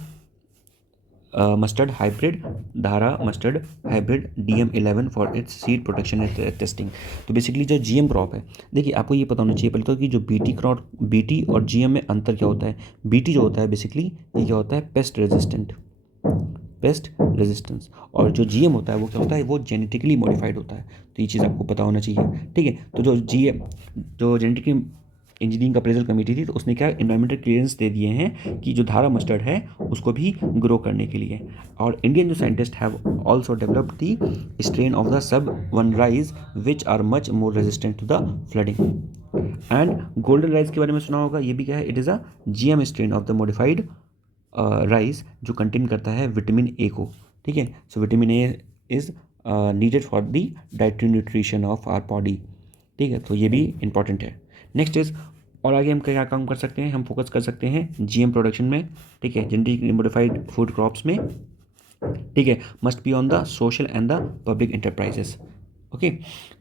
hybrid, Dhara mustard hybrid DM11 for its seed protection and testing. तो बेसिकली जो जीएम क्रॉप है, देखिए आपको ये पता होना चाहिए पहले तो कि जो बीटी और जीएम में अंतर क्या होता है। बीटी जो होता है बेसिकली ये क्या होता है, पेस्ट रेजिस्टेंस, और जो जीएम होता है वो क्या होता है, वो जेनेटिकली मॉडिफाइड होता है। तो ये चीज़ आपको पता होना चाहिए। ठीक है, तो जो जेनेटिकली इंजीनियरिंग का अप्रेजल कमेटी थी तो उसने क्या इन्वायरमेंटल क्लियरेंस दे दिए हैं कि जो धारा मस्टर्ड है उसको भी ग्रो करने के लिए। और इंडियन जो scientist have also developed the strain of the sub one rice which are much more resistant to the flooding. And golden rice के बारे में सुना होगा, ये भी क्या है, it is a GM strain of the modified rice जो कंटेन करता है विटामिन ए को। ठीक है, so vitamin A is needed for the dietary nutrition of our body. ठीक है, तो ये भी इंपॉर्टेंट है। नेक्स्ट इज, और आगे हम क्या काम कर सकते हैं, हम फोकस कर सकते हैं जीएम प्रोडक्शन में। ठीक है, जेनेटिकली मॉडिफाइड फूड क्रॉप्स में। ठीक है, must be on the social and the public enterprises. Okay,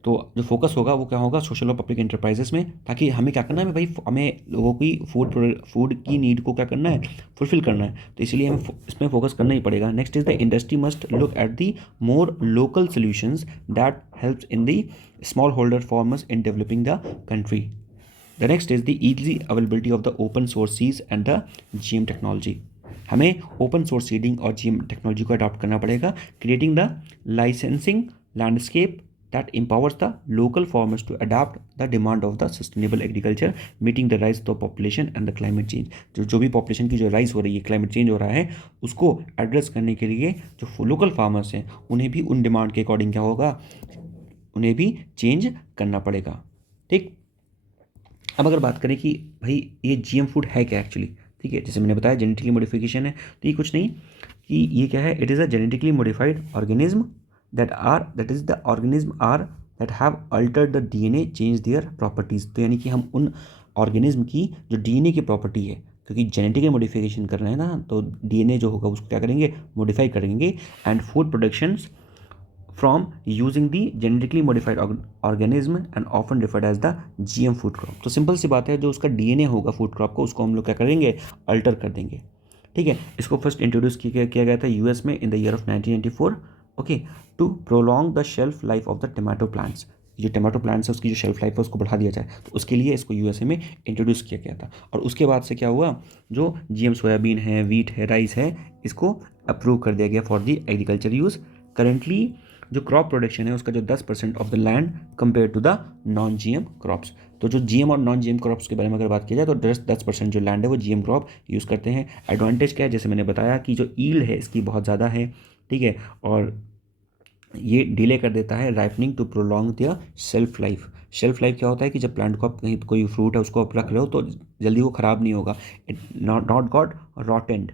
तो जो फोकस होगा वो क्या होगा, सोशल और पब्लिक एंटरप्राइजेस में, ताकि हमें क्या करना है भाई, हमें लोगों की फूड की नीड को क्या करना है, फुलफिल करना है। तो इसलिए हमें इसमें फोकस करना ही पड़ेगा। Next is the industry must look at the more local solutions that helps in the small holder farmers in developing the country. The next is the easy availability of the open source seeds and the GM technology. हमें open source seeding और GM technology को अडॉप्ट करना पड़ेगा, creating the licensing landscape that empowers the local farmers to adapt the demand of the sustainable agriculture, meeting the rise of the population and the climate change। जो भी population की जो rise हो रही है, climate change हो रहा है, उसको address करने के लिए जो local farmers हैं उन्हें भी उन demand के according क्या होगा, उन्हें भी change करना पड़ेगा। ठीक, अब अगर बात करें कि भाई ये GM फूड है क्या एक्चुअली। ठीक है, जैसे मैंने बताया जेनेटिकली मॉडिफिकेशन है, तो ये कुछ नहीं कि ये क्या है, it is a genetically modified organism that is the organism are that have altered the DNA, change their properties। तो यानी कि हम उन ऑर्गेनिज्म की जो DNA की प्रॉपर्टी है, क्योंकि जेनेटिकली मॉडिफिकेशन कर रहे हैं ना, तो DNA जो होगा उसको क्या करेंगे, मॉडिफाई करेंगे। And food productions from using the genetically modified organism and often referred as the GM food crop. तो सिंपल सी बात है, जो उसका DNA होगा फूड क्रॉप को, उसको हम लोग क्या करेंगे, अल्टर कर देंगे। ठीक है, इसको फर्स्ट इंट्रोड्यूस किया गया था यूएस में in the year of 1994। Okay, to prolong the shelf life of the tomato plants. जो टमाटो प्लांट्स है उसकी जो शेल्फ लाइफ है उसको बढ़ा दिया जाए, तो उसके लिए इसको यूएसए में इंट्रोड्यूस किया गया था। और उसके बाद से क्या हुआ, जो जीएम सोयाबीन है, वीट है, राइस है, इसको अप्रूव कर दिया गया for the agriculture use. Currently जो क्रॉप प्रोडक्शन है उसका जो 10% of the land compare to the non GM crops. तो जो जीएम और नॉन जीएम क्रॉप्स के बारे में अगर बात की जाए तो 10% जो लैंड है वो जीएम क्रॉप यूज़ करते हैं। एडवांटेज क्या है, जैसे मैंने बताया कि जो ईल्ड है इसकी बहुत ज़्यादा है। ठीक है, और ये डिले कर देता है ripening to prolong the shelf life. Shelf life क्या होता है कि जब प्लांट को आप कहीं कोई फ्रूट है उसको आप रख रहे हो तो जल्दी वो ख़राब नहीं होगा, इट नॉट गॉट रॉटेंड।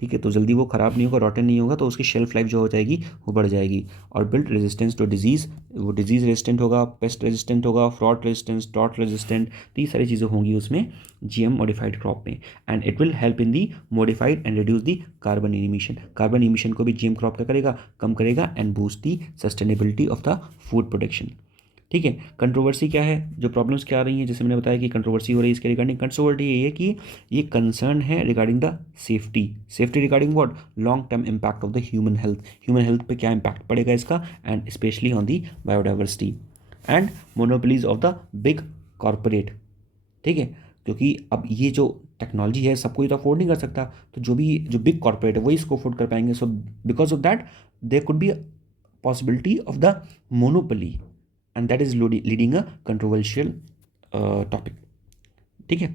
ठीक है, तो जल्दी वो ख़राब नहीं होगा, रॉटन नहीं होगा, तो उसकी शेल्फ लाइफ जो हो जाएगी वो बढ़ जाएगी। और बिल्ड रेजिस्टेंस टू डिजीज़, वो डिजीज़ रेजिस्टेंट होगा, पेस्ट रेजिस्टेंट होगा, फ्रॉड रेजिस्टेंस, डॉट रेजिस्टेंट, तो ये सारी चीज़ें होंगी उसमें जीएम मॉडिफाइड क्रॉप में। And it will help in the modified and reduce the carbon emission. Carbon emission को भी जीएम क्रॉप क्या करेगा, कम करेगा। And boost the sustainability of the food production. ठीक है, कंट्रोवर्सी क्या है, जो प्रॉब्लम्स क्या आ रही हैं, जैसे मैंने बताया कि कंट्रोवर्सी हो रही है इसके रिगार्डिंग। कंट्रोवर्सी ये है कि ये कंसर्न है regarding the safety regarding what, long term impact of the human health पे क्या इम्पैक्ट पड़ेगा इसका, and specially on the biodiversity. And monopolies of the big corporate, ठीक है, क्योंकि अब ये जो टेक्नोलॉजी है सबको ये तो अफोर्ड नहीं कर सकता, तो जो बिग कॉर्पोरेट है वही इसको अफोर्ड कर पाएंगे. So because of that there could be possibility of the monopoly and that is leading a controversial topic. ठीक है,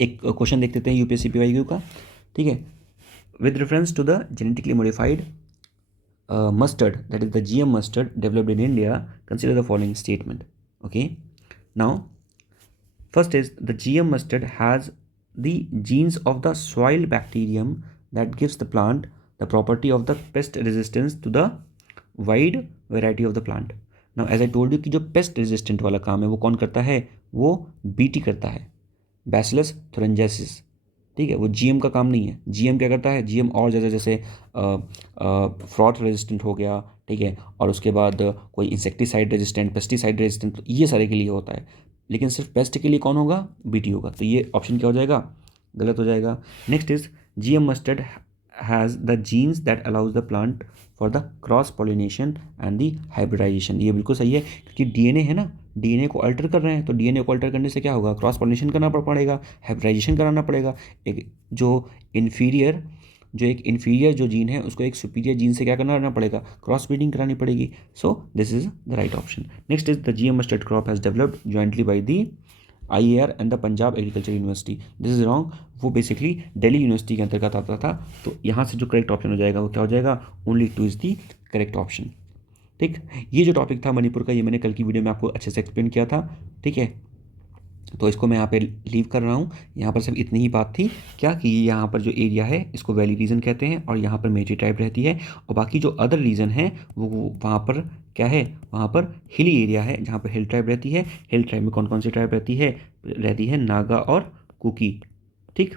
एक क्वेश्चन देख लेते हैं यूपीएससी पीवाईक्यू का. ठीक है, with reference to the genetically modified mustard, that is the GM mustard developed in India, consider the following statement. Okay, now first is the GM mustard has the genes of the soil bacterium that gives the plant the property of the pest resistance to the wide variety of the plant. Now as I told you कि जो pest resistant वाला काम है वो कौन करता है, वो BT करता है, Bacillus thuringiensis. ठीक है, वो जीएम का काम नहीं है. जीएम क्या करता है, जीएम और जैसे फ्रॉथ रेजिस्टेंट हो गया, ठीक है, और उसके बाद कोई इंसेक्टिसाइड रेजिस्टेंट, पेस्टिसाइड रेजिस्टेंट, तो ये सारे के लिए होता है. लेकिन सिर्फ पेस्ट के लिए कौन होगा, बीटी होगा. तो ये ऑप्शन क्या हो जाएगा, गलत हो जाएगा. Next is GM mustard has the genes that allows the plant for the cross pollination and the hybridization. ये बिल्कुल सही है, क्योंकि डीएनए है ना, डीएनए को अल्टर कर रहे हैं, तो डीएनए को अल्टर करने से क्या होगा, क्रॉस पॉलिनेशन करना पड़ेगा, हाइब्रिडाइजेशन कराना पड़ेगा. एक इन्फीरियर जो जीन है उसको एक सुपीरियर जीन से क्या करना पड़ेगा, क्रॉस ब्रीडिंग करानी पड़ेगी. सो this is the right option. Next is the GM mustard crop has developed jointly by the IAR and the Punjab agriculture university. This is wrong. वो बेसिकली दिल्ली यूनिवर्सिटी के अंतर्गत आता था. तो यहाँ से जो करेक्ट ऑप्शन हो जाएगा वो क्या हो जाएगा, ओनली 2 इज दी करेक्ट ऑप्शन. ठीक, ये जो टॉपिक था मणिपुर का, ये मैंने कल की वीडियो में आपको अच्छे से एक्सप्लेन किया था. ठीक है, तो इसको मैं यहाँ पे लीव कर रहा हूँ. यहाँ पर सिर्फ इतनी ही बात थी क्या कि यहाँ पर जो एरिया है इसको वैली रीजन कहते हैं और यहाँ पर मेजर ट्राइब रहती है, और बाकी जो अदर रीजन है वो वहाँ पर क्या है, वहाँ पर हिली एरिया है जहाँ पर हिल ट्राइब रहती है. हिल ट्राइब में कौन कौन सी ट्राइब रहती है नागा और कुकी. ठीक,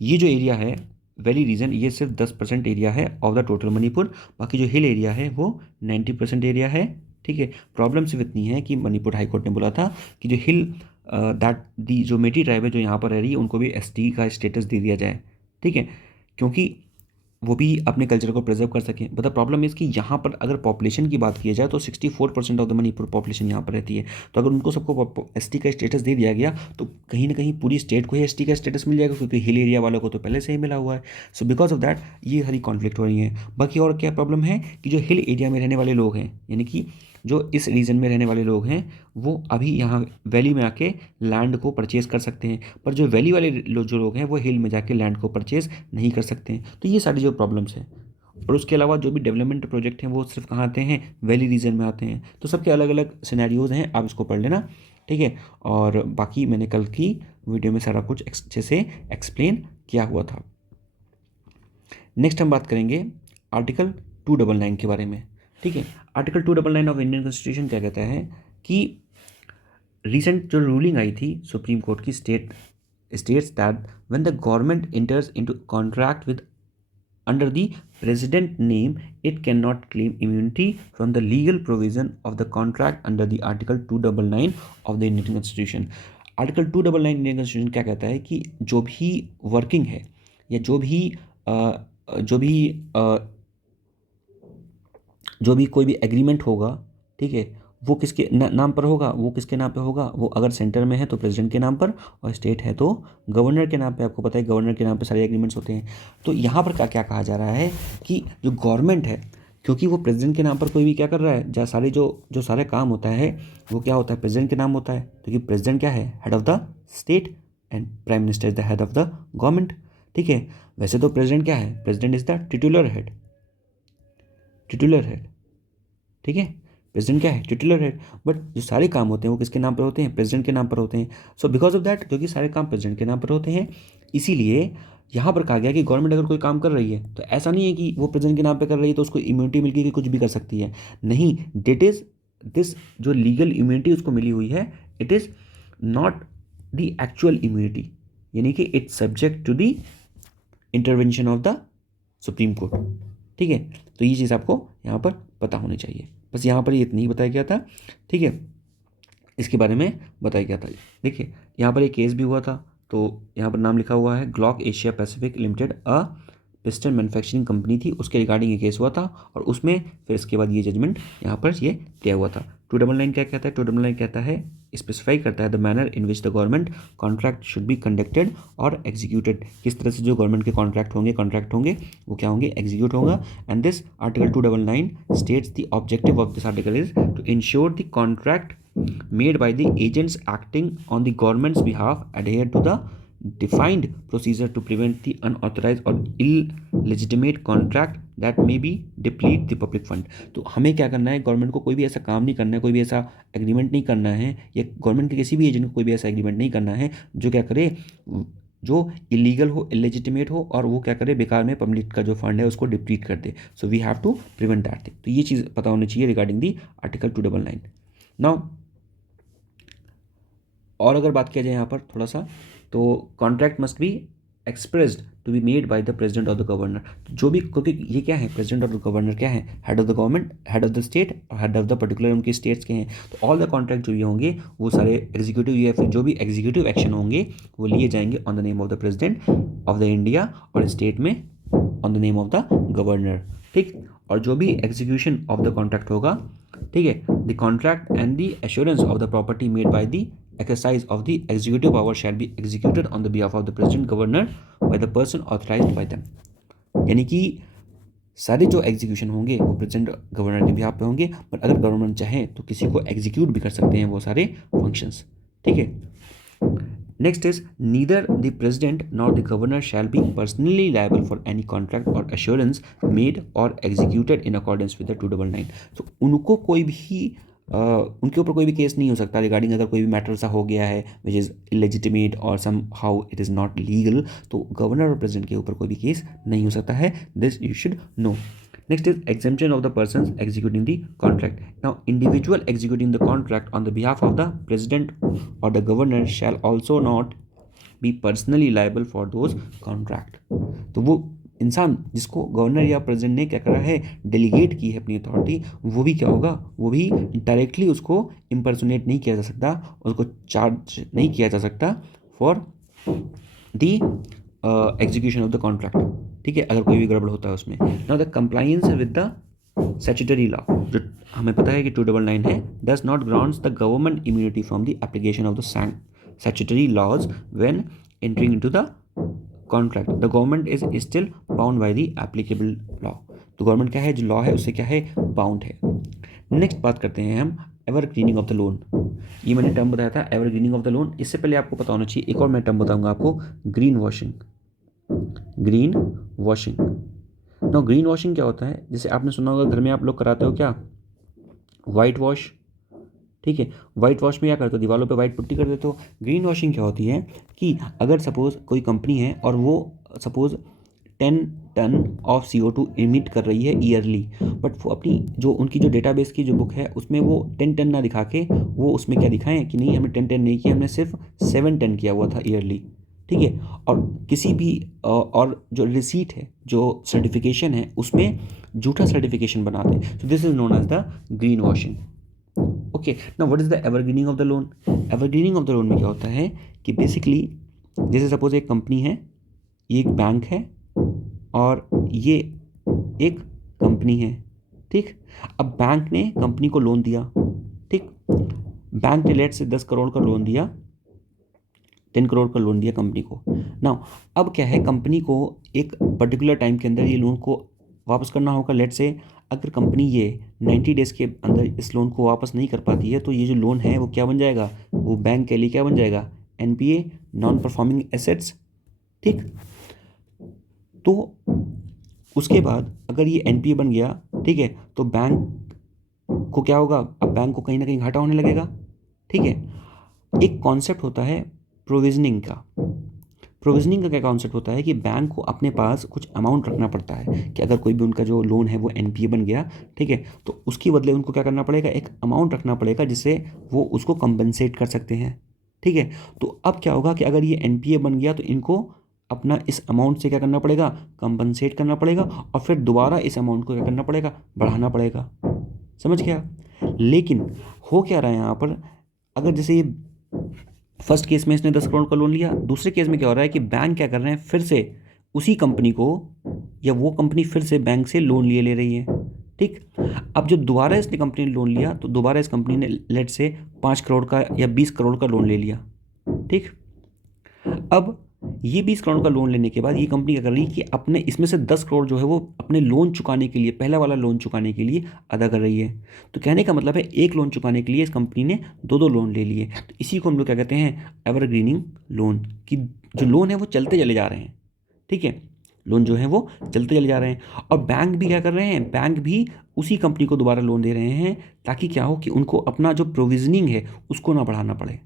ये जो एरिया है वैली रीजन, ये सिर्फ 10% एरिया है ऑफ द टोटल मणिपुर. बाकी जो हिल एरिया है वो 90% एरिया है. ठीक है, प्रॉब्लम सिर्फ इतनी है कि मणिपुर हाई कोर्ट ने बोला था कि जो हिल दी जो मेटी ट्राइब है जो यहाँ पर रह रही है उनको भी एसटी का स्टेटस दे दिया जाए. ठीक है, क्योंकि वो भी अपने कल्चर को प्रिजर्व कर सकें. बट द प्रॉब्लम इज़ कि यहाँ पर अगर पॉपुलेशन की बात की जाए तो 64% ऑफ द मणिपुर पॉपुलेशन यहाँ पर रहती है. तो अगर उनको सबको एसटी का स्टेटस दे दिया गया तो कहीं ना कहीं पूरी स्टेट को ही एसटी का स्टेटस मिल जाएगा, क्योंकि हिल एरिया वालों को तो पहले से ही मिला हुआ है. सो बिकॉज ऑफ दैट ये सारी कॉन्फ्लिक्ट हो रही है. बाकी और क्या प्रॉब्लम है कि जो हिल एरिया में रहने वाले लोग हैं, यानी कि जो इस रीजन में रहने वाले लोग हैं, वो अभी यहाँ वैली में आके लैंड को परचेज़ कर सकते हैं, पर जो वैली वाले जो लोग हैं वो हिल में जाके लैंड को परचेज़ नहीं कर सकते हैं. तो ये सारी जो प्रॉब्लम्स हैं, और उसके अलावा जो भी डेवलपमेंट प्रोजेक्ट हैं वो सिर्फ कहाँ आते हैं, वैली रीजन में आते हैं. तो सबके अलग अलग सिनेरियोज़ हैं, आप इसको पढ़ लेना. ठीक है, और बाकी मैंने कल की वीडियो में सारा कुछ अच्छे से एक्सप्लेन किया हुआ था. नेक्स्ट हम बात करेंगे आर्टिकल 299 के बारे में. ठीक है, आर्टिकल 299 ऑफ इंडियन कॉन्स्टिट्यूशन क्या कहता है कि रिसेंट जो रूलिंग आई थी सुप्रीम कोर्ट की states that when the government इंटर्स into contract with under the president name it cannot claim immunity from the legal provision of the contract under the article 299 of the Indian Constitution. Article 299 Indian constitution क्या कहता है कि जो भी वर्किंग है या जो भी कोई भी एग्रीमेंट होगा, ठीक है, वो किसके नाम पर होगा, वो किसके नाम पे होगा, वो अगर सेंटर में है तो प्रेसिडेंट के नाम पर, और स्टेट है तो गवर्नर के नाम पे. आपको पता है गवर्नर के नाम पे सारे एग्रीमेंट्स होते हैं. तो यहाँ पर क्या कहा जा रहा है कि जो गवर्नमेंट है, क्योंकि वो प्रेसिडेंट के नाम पर कोई भी क्या कर रहा है, जहाँ सारे जो सारे काम होता है वो क्या होता है, प्रेसिडेंट के नाम होता है. क्योंकि प्रेसिडेंट क्या है, head of the state, and prime minister is the head of the government. ठीक है, वैसे तो प्रेसिडेंट क्या है, president is the titular head. ठीक है, प्रेसिडेंट क्या है, टिटुलर हेड. बट जो सारे काम होते हैं वो किसके नाम पर होते हैं, प्रेसिडेंट के नाम पर होते हैं. सो बिकॉज ऑफ दैट, क्योंकि सारे काम प्रेसिडेंट के नाम पर होते हैं, इसीलिए यहाँ पर कहा गया कि गवर्नमेंट अगर कोई काम कर रही है तो ऐसा नहीं है कि वो प्रेसिडेंट के नाम पर कर रही है तो उसको इम्यूनिटी मिल गई कि कुछ भी कर सकती है. नहीं, दिस जो लीगल इम्यूनिटी उसको मिली हुई है, it is not the actual immunity, यानी कि it's subject to the intervention of the Supreme Court. ठीक है, तो ये चीज़ आपको यहाँ पर पता होनी चाहिए. बस यहाँ पर ये इतना ही बताया गया था. ठीक है, इसके बारे में बताया गया था. देखिए यहाँ पर एक केस भी हुआ था, तो यहाँ पर नाम लिखा हुआ है ग्लॉक एशिया पैसिफिक लिमिटेड, अ पिस्टन मैन्युफैक्चरिंग कंपनी थी, उसके रिगार्डिंग ये केस हुआ था, और उसमें फिर इसके बाद ये जजमेंट यहाँ पर ये दिया हुआ था. 299 क्या कहता है? 299 कहता है, स्पेसिफाई करता है the manner in which the government contract should be conducted और एग्जीक्यूटेड, किस तरह से जो गवर्नमेंट के कॉन्ट्रैक्ट होंगे वो क्या होंगे? एग्जीक्यूट होगा। And this article 299 states the objective of this article is to ensure the contract made by the agents acting on the government's behalf adhere to the defined procedure to prevent the unauthorized or illegitimate contract that may be deplete the public fund। तो हमें क्या करना है? गवर्नमेंट को कोई भी ऐसा काम नहीं करना है, कोई भी ऐसा एग्रीमेंट नहीं करना है, या गवर्नमेंट के किसी भी एजेंट को कोई भी ऐसा एग्रीमेंट नहीं करना है जो क्या करे, जो इलीगल हो, इलेजिटिमेट हो, और वो क्या करे, बेकार में पब्लिक का जो फंड है उसको डिप्लीट कर दे। So we have to prevent that thing. तो ये चीज़ पता होनी चाहिए रिगार्डिंग दी आर्टिकल 299। नाउ और अगर बात किया जाए यहाँ पर थोड़ा सा, तो contract must be expressed to be made by the president of the governor. जो भी, क्योंकि ये क्या है, प्रेसिडेंट ऑफ द गवर्नर क्या है? Head of the government, head of the state और हेड ऑफ द पर्टिकुलर उनके स्टेट्स के हैं। तो ऑल द कॉन्ट्रैक्ट जो ये होंगे वो सारे एग्जीक्यूटिव या फिर जो भी एग्जीक्यूटिव एक्शन होंगे वो लिए जाएंगे on the name of the president of the India, और स्टेट में on the name of the governor. ठीक, और जो भी एग्जीक्यूशन ऑफ द कॉन्ट्रैक्ट होगा, ठीक है, the contract and the assurance of the property made by the exercise of the executive power shall be executed on the behalf of the president governor by the person authorized by them। यानी कि सारे जो एग्जीक्यूशन होंगे वो president governor के बिहाफ पे होंगे, पर अगर गवर्नमेंट चाहे तो किसी को एग्जीक्यूट भी कर सकते हैं वो सारे फंक्शंस। ठीक है, next is neither the president nor the governor shall be personally liable for any contract और एश्योरेंस मेड और executed in accordance with the 299। तो उनको कोई भी उनके ऊपर कोई भी केस नहीं हो सकता रिगार्डिंग अगर कोई भी मैटर सा हो गया है विच इज़ इलेजिटिमेट और somehow it is not legal, तो गवर्नर और प्रेसिडेंट के ऊपर कोई भी केस नहीं हो सकता है। This you should know. Next is exemption of the persons executing the contract. Now individual executing the contract on the behalf of the president और the governor shall also not be personally liable for those contract. तो वो इंसान जिसको गवर्नर या प्रेसिडेंट ने क्या करा है, डेलीगेट की है अपनी अथॉरिटी, वो भी क्या होगा, वो भी डायरेक्टली उसको इम्पर्सोनेट नहीं किया जा सकता, उसको चार्ज नहीं किया जा सकता for the execution of the contract. ठीक है, अगर कोई भी गड़बड़ होता है उसमें। Now the compliance with the statutory law, जो हमें पता है कि 299 है, does not grants the government immunity from the application of the statutory laws when entering into the contract. The government is still bound by the applicable law. तो government क्या है, जो लॉ है उससे क्या है, बाउंड है। नेक्स्ट बात करते हैं हम ever grinning of the loan. ये मैंने टर्म बताया था ever grinning of the loan. इससे पहले आपको पता होना चाहिए, एक और मैं टर्म बताऊंगा आपको, greenwashing. Greenwashing, no greenwashing क्या होता है, जैसे आपने सुना होगा घर में आप लोग कराते हो क्या, वाइट वॉश। ठीक है, वाइट वॉश में क्या करते हो, दीवारों पे वाइट पुट्टी कर देते हो। ग्रीन वॉशिंग क्या होती है कि अगर सपोज कोई कंपनी है और वो सपोज 10 टन ऑफ CO2 इमिट कर रही है ईयरली, बट वो अपनी जो उनकी जो डेटाबेस की जो बुक है उसमें वो 10 टन ना दिखा के वो उसमें क्या दिखाएं कि नहीं हमने 10 टन नहीं किया, हमने सिर्फ 7 टन किया हुआ था ईयरली। ठीक है, और किसी भी और जो रिसीट है, जो सर्टिफिकेशन है, उसमें झूठा सर्टिफिकेशन बनाते हैं। So this is known as the greenwashing. Okay, now what is the evergreening of the loan. Evergreening of the loan में क्या होता है कि बेसिकली जैसे सपोज एक कंपनी है, ये एक बैंक है और ये एक कंपनी है। ठीक, अब बैंक ने कंपनी को लोन दिया। ठीक, बैंक ने लेट से 10 करोड़ का लोन दिया, 10 करोड़ का लोन दिया कंपनी को। नाउ अब क्या है, कंपनी को एक पर्टिकुलर टाइम के अंदर ये लोन को वापस करना होगा। लेट से अगर कंपनी ये 90 डेज़ के अंदर इस लोन को वापस नहीं कर पाती है तो ये जो लोन है वो क्या बन जाएगा, वो बैंक के लिए क्या बन जाएगा, NPA, नॉन परफॉर्मिंग एसेट्स। ठीक, तो उसके बाद अगर ये NPA बन गया, ठीक है, तो बैंक को क्या होगा, अब बैंक को कहीं ना कहीं घाटा होने लगेगा। ठीक है, एक कॉन्सेप्ट होता है प्रोविजनिंग का। प्रोविजनिंग का क्या कॉन्सेप्ट होता है कि बैंक को अपने पास कुछ अमाउंट रखना पड़ता है कि अगर कोई भी उनका जो लोन है वो NPA बन गया, ठीक है, तो उसके बदले उनको क्या करना पड़ेगा, एक अमाउंट रखना पड़ेगा जिससे वो उसको कंपनसेट कर सकते हैं। ठीक है, तो अब क्या होगा कि अगर ये NPA बन गया तो इनको अपना इस अमाउंट से क्या करना पड़ेगा, कंपनसेट करना पड़ेगा, और फिर दोबारा इस अमाउंट को क्या करना पड़ेगा, बढ़ाना पड़ेगा। समझ गया। लेकिन हो क्या रहा है यहाँ पर, अगर जैसे ये फर्स्ट केस में इसने 10 करोड़ का लोन लिया, दूसरे केस में क्या हो रहा है कि बैंक क्या कर रहे हैं, फिर से उसी कंपनी को या वो कंपनी फिर से बैंक से लोन ले रही है। ठीक। अब जब दोबारा इसने कंपनी ने लोन लिया तो दोबारा इस कंपनी ने लेट से 5 करोड़ का या 20 करोड़ का लोन ले लिया। ठीक। अब ये 20 करोड़ का लोन लेने के बाद ये कंपनी क्या कर रही है कि अपने इसमें से 10 करोड़ जो है वो अपने लोन चुकाने के लिए, पहला वाला लोन चुकाने के लिए अदा कर रही है। तो कहने का मतलब है एक लोन चुकाने के लिए इस कंपनी ने दो दो लोन ले लिए। तो इसी को हम लोग क्या कहते हैं, एवरग्रीनिंग लोन, कि जो लोन है वो चलते चले जा रहे हैं। ठीक है, लोन जो है वो चलते चले जा रहे हैं। और बैंक भी क्या कर रहे हैं, बैंक भी उसी कंपनी को दोबारा लोन दे रहे हैं ताकि क्या हो कि उनको अपना जो प्रोविजनिंग है उसको ना बढ़ाना पड़े।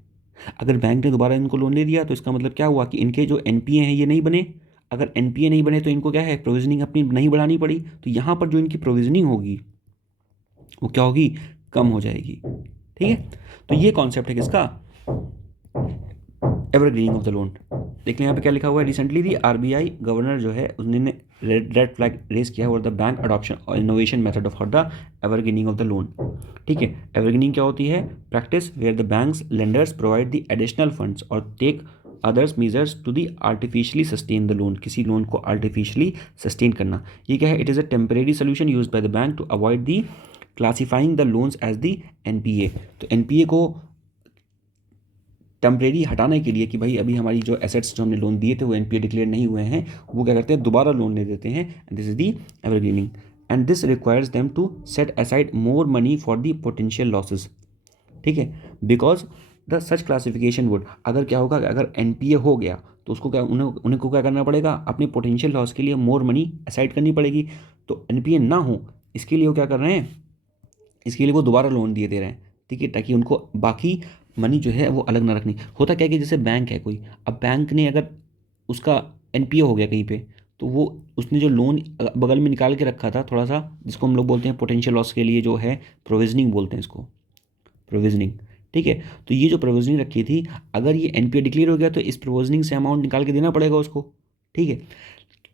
अगर बैंक ने दोबारा इनको लोन दे दिया तो इसका मतलब क्या हुआ कि इनके जो एनपीए हैं ये नहीं बने। अगर एनपीए नहीं बने तो इनको क्या है, प्रोविजनिंग अपनी नहीं बढ़ानी पड़ी। तो यहाँ पर जो इनकी प्रोविजनिंग होगी वो क्या होगी, कम हो जाएगी। ठीक है, तो ये कॉन्सेप्ट है किसका, एवरग्रीनिंग ऑफ द लोन। देख लें यहाँ पे क्या लिखा हुआ है, रिसेंटली दी आरबीआई गवर्नर जो है उसने रेड फ्लैग रेज किया और द बैंक अडॉप्शन और innovation method for the evergreening of the loan. ठीक है, एवरग्रीनिंग क्या होती है, practice where the banks lenders provide the additional funds और take others measures to the artificially sustain the loan, किसी लोन को artificially sustain करना। ये क्या है, it is a temporary solution use by the bank to avoid the classifying the loans as the NPA. तो एनपीए को टेम्परेरी हटाने के लिए कि भाई अभी हमारी जो एसेट्स जो हमने लोन दिए थे वो एनपीए डिक्लेयर नहीं हुए हैं, वो क्या करते हैं, दोबारा लोन ले देते हैं। This is the evergreening and this requires them to set aside more money for the potential losses. ठीक है, because the such classification would, अगर क्या होगा, अगर एनपीए हो गया तो उसको क्या उन्हें को क्या करना पड़ेगा, अपनी पोटेंशियल लॉस के लिए मोर मनी असाइड करनी पड़ेगी। तो एनपीए ना हो इसके लिए वो क्या कर रहे हैं, इसके लिए वो दोबारा लोन दिए दे रहे हैं। ठीक है, ताकि उनको बाकी मनी जो है वो अलग ना रखनी। होता क्या है कि जैसे बैंक है कोई, अब बैंक ने अगर उसका एनपीए हो गया कहीं पे, तो वो उसने जो लोन बगल में निकाल के रखा था थोड़ा सा, जिसको हम लोग बोलते हैं पोटेंशियल लॉस के लिए जो है प्रोविजनिंग बोलते हैं इसको, प्रोविजनिंग। ठीक है, तो ये जो प्रोविजनिंग रखी थी, अगर ये एनपीए डिक्लेयर हो गया तो इस प्रोविजनिंग से अमाउंट निकाल के देना पड़ेगा उसको। ठीक है,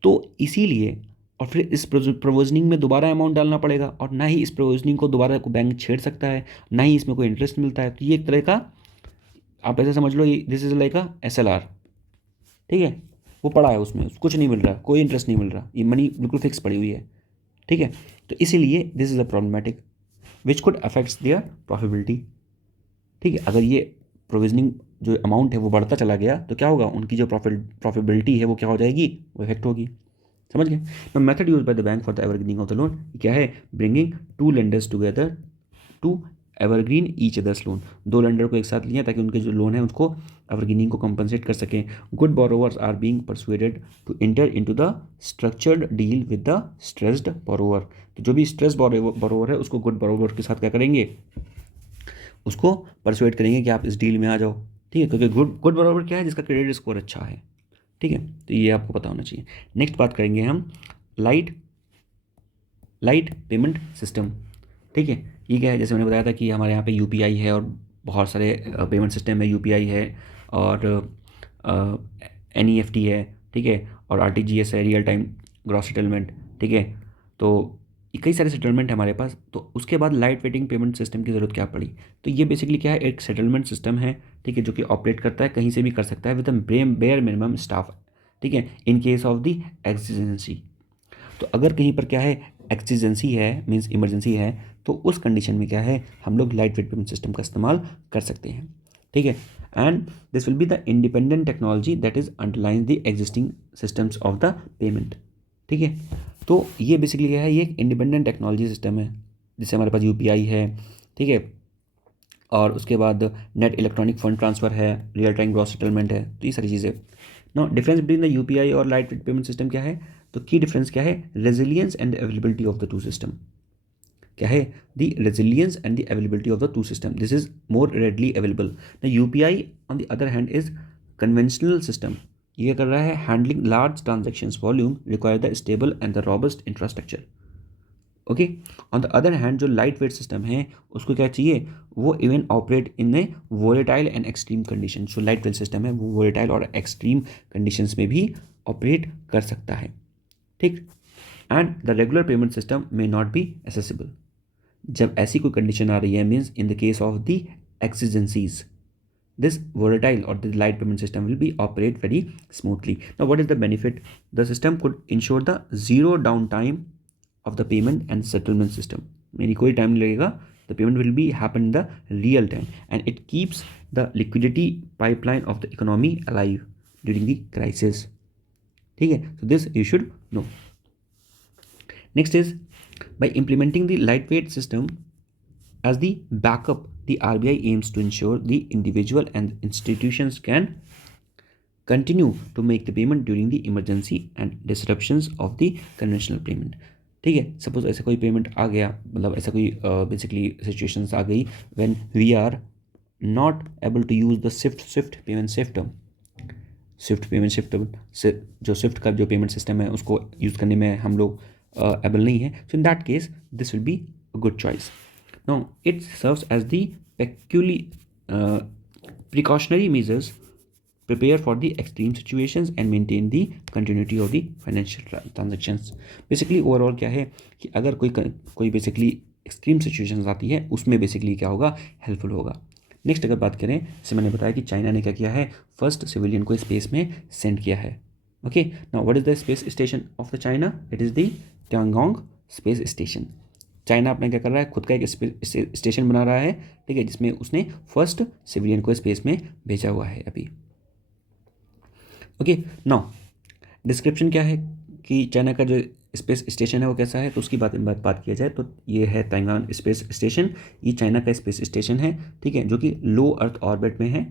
तो इसीलिए और फिर इस प्रोविजनिंग में दोबारा अमाउंट डालना पड़ेगा, और ना ही इस प्रोविजनिंग को दोबारा को बैंक छेड़ सकता है, ना ही इसमें कोई इंटरेस्ट मिलता है। तो ये एक तरह का, आप ऐसे समझ लो, ये दिस इज लाइक अ एसएलआर। ठीक है, वो पड़ा है उसमें, कुछ नहीं मिल रहा, कोई इंटरेस्ट नहीं मिल रहा, ये मनी बिल्कुल फिक्स पड़ी हुई है। ठीक है, तो इसीलिए this is a problematic which could affects their profitability. ठीक है, अगर ये प्रोविजनिंग जो अमाउंट है वो बढ़ता चला गया तो क्या होगा, उनकी जो प्रॉफिटेबिलिटी है वो क्या हो जाएगी, वो इफेक्ट होगी। समझ गए। No method use by the bank for the evergreening of the loan क्या है, bringing two lenders together to evergreen each others loan. दो लेंडर को एक साथ लिया ताकि उनके जो लोन है उसको एवरग्रीनिंग को कंपनसेट कर सकें। Good borrowers are being persuaded to enter into the structured deal with the stressed borrower. तो जो भी स्ट्रेस बोरोवर है उसको गुड बोरोवर के साथ क्या करेंगे, उसको परसुएड करेंगे कि आप इस डील में आ जाओ। ठीक है, क्योंकि गुड बोरोवर क्या है, जिसका क्रेडिट स्कोर अच्छा है। ठीक है, तो ये आपको पता होना चाहिए। नेक्स्ट बात करेंगे हम लाइट पेमेंट सिस्टम। ठीक है, ये क्या है, जैसे मैंने बताया था कि हमारे यहाँ पे यूपीआई है और बहुत सारे पेमेंट सिस्टम है, यूपीआई है और एनईएफटी है। ठीक है, और आरटीजीएस है, रियल टाइम ग्रॉस सेटलमेंट। ठीक है, तो कई सारे सेटलमेंट है हमारे पास। तो उसके बाद लाइट वेटिंग पेमेंट सिस्टम की ज़रूरत क्या पड़ी, तो ये बेसिकली क्या है, एक सेटलमेंट सिस्टम है। ठीक है, जो कि ऑपरेट करता है, कहीं से भी कर सकता है विद बेयर मिनिमम स्टाफ। ठीक है, in case of the exigency. तो अगर कहीं पर क्या है, एक्सीजेंसी है, मीन्स इमरजेंसी है, तो उस कंडीशन में क्या है, हम लोग लाइट वेट पेमेंट सिस्टम का इस्तेमाल कर सकते हैं। ठीक है, and this will be the independent technology that is underline the existing systems of the payment. ठीक है, तो ये बेसिकली क्या है, ये एक इंडिपेंडेंट टेक्नोलॉजी सिस्टम है, जिससे हमारे पास यूपीआई है। ठीक है, और उसके बाद नेट इलेक्ट्रॉनिक फंड ट्रांसफ़र है, रियल टाइम ग्रॉस सेटलमेंट है। तो ये सारी चीज़ें। No difference between the UPI और लाइट वेट पेमेंट सिस्टम क्या है, तो की डिफरेंस क्या है, resilience and availability of the two system. क्या है, the resilience and the availability of the two system, this is more readily available. The UPI on the other hand is conventional system. ये कर रहा है handling large transactions volume require the stable and the robust infrastructure. Okay, on the other hand जो light weight system है उसको क्या चाहिए, वो even operate in A volatile and extreme condition. जो लाइट वेट सिस्टम है वो वोलेटाइल और एक्सट्रीम कंडीशंस में भी ऑपरेट कर सकता है। ठीक, and the regular payment system may not be accessible. जब ऐसी कोई कंडीशन आ रही है, means in the case of the exigencies, this volatile or the light payment system will be operate very smoothly. Now what is the benefit, the system could ensure the zero downtime of the payment and settlement system, यानी कोई टाइम नहीं लगेगा, the payment will be happen in the real time and it keeps the liquidity pipeline of the economy alive during the crisis. ठीक है, so this you should know. Next is, by implementing the lightweight system as the backup, the RBI aims to ensure the individual and institutions can continue to make the payment during the emergency and disruptions of the conventional payment. ठीक है, सपोज ऐसा कोई पेमेंट आ गया, मतलब ऐसा कोई basically situations आ गई when we are not able to use the SWIFT payment system, जो स्विफ्ट का जो पेमेंट सिस्टम है उसको यूज़ करने में हम लोग एबल नहीं है, so in that case this will be a good choice. Now it serves as the precautionary measures prepare for the extreme situations and maintain the continuity of the financial transactions. Basically overall क्या है कि अगर कोई basically extreme situations आती है उसमें बेसिकली क्या होगा, हेल्पफुल होगा. नेक्स्ट अगर बात करें, जैसे मैंने बताया कि चाइना ने क्या किया है, फर्स्ट सिविलियन को स्पेस में सेंड किया है. Okay, now what is the space station of the China? It is the Tiangong space station. China अपना क्या कर रहा है, खुद का एक स्टेशन बना रहा है, ठीक है, जिसमें उसने फर्स्ट सिविलियन को स्पेस में भेजा हुआ है अभी. ओके, नाउ डिस्क्रिप्शन क्या है कि चाइना का जो स्पेस स्टेशन है वो कैसा है, तो उसकी बात किया जाए तो ये है ताइवान स्पेस स्टेशन. ये चाइना का स्पेस स्टेशन है, ठीक है, जो कि लो अर्थ ऑर्बिट में है,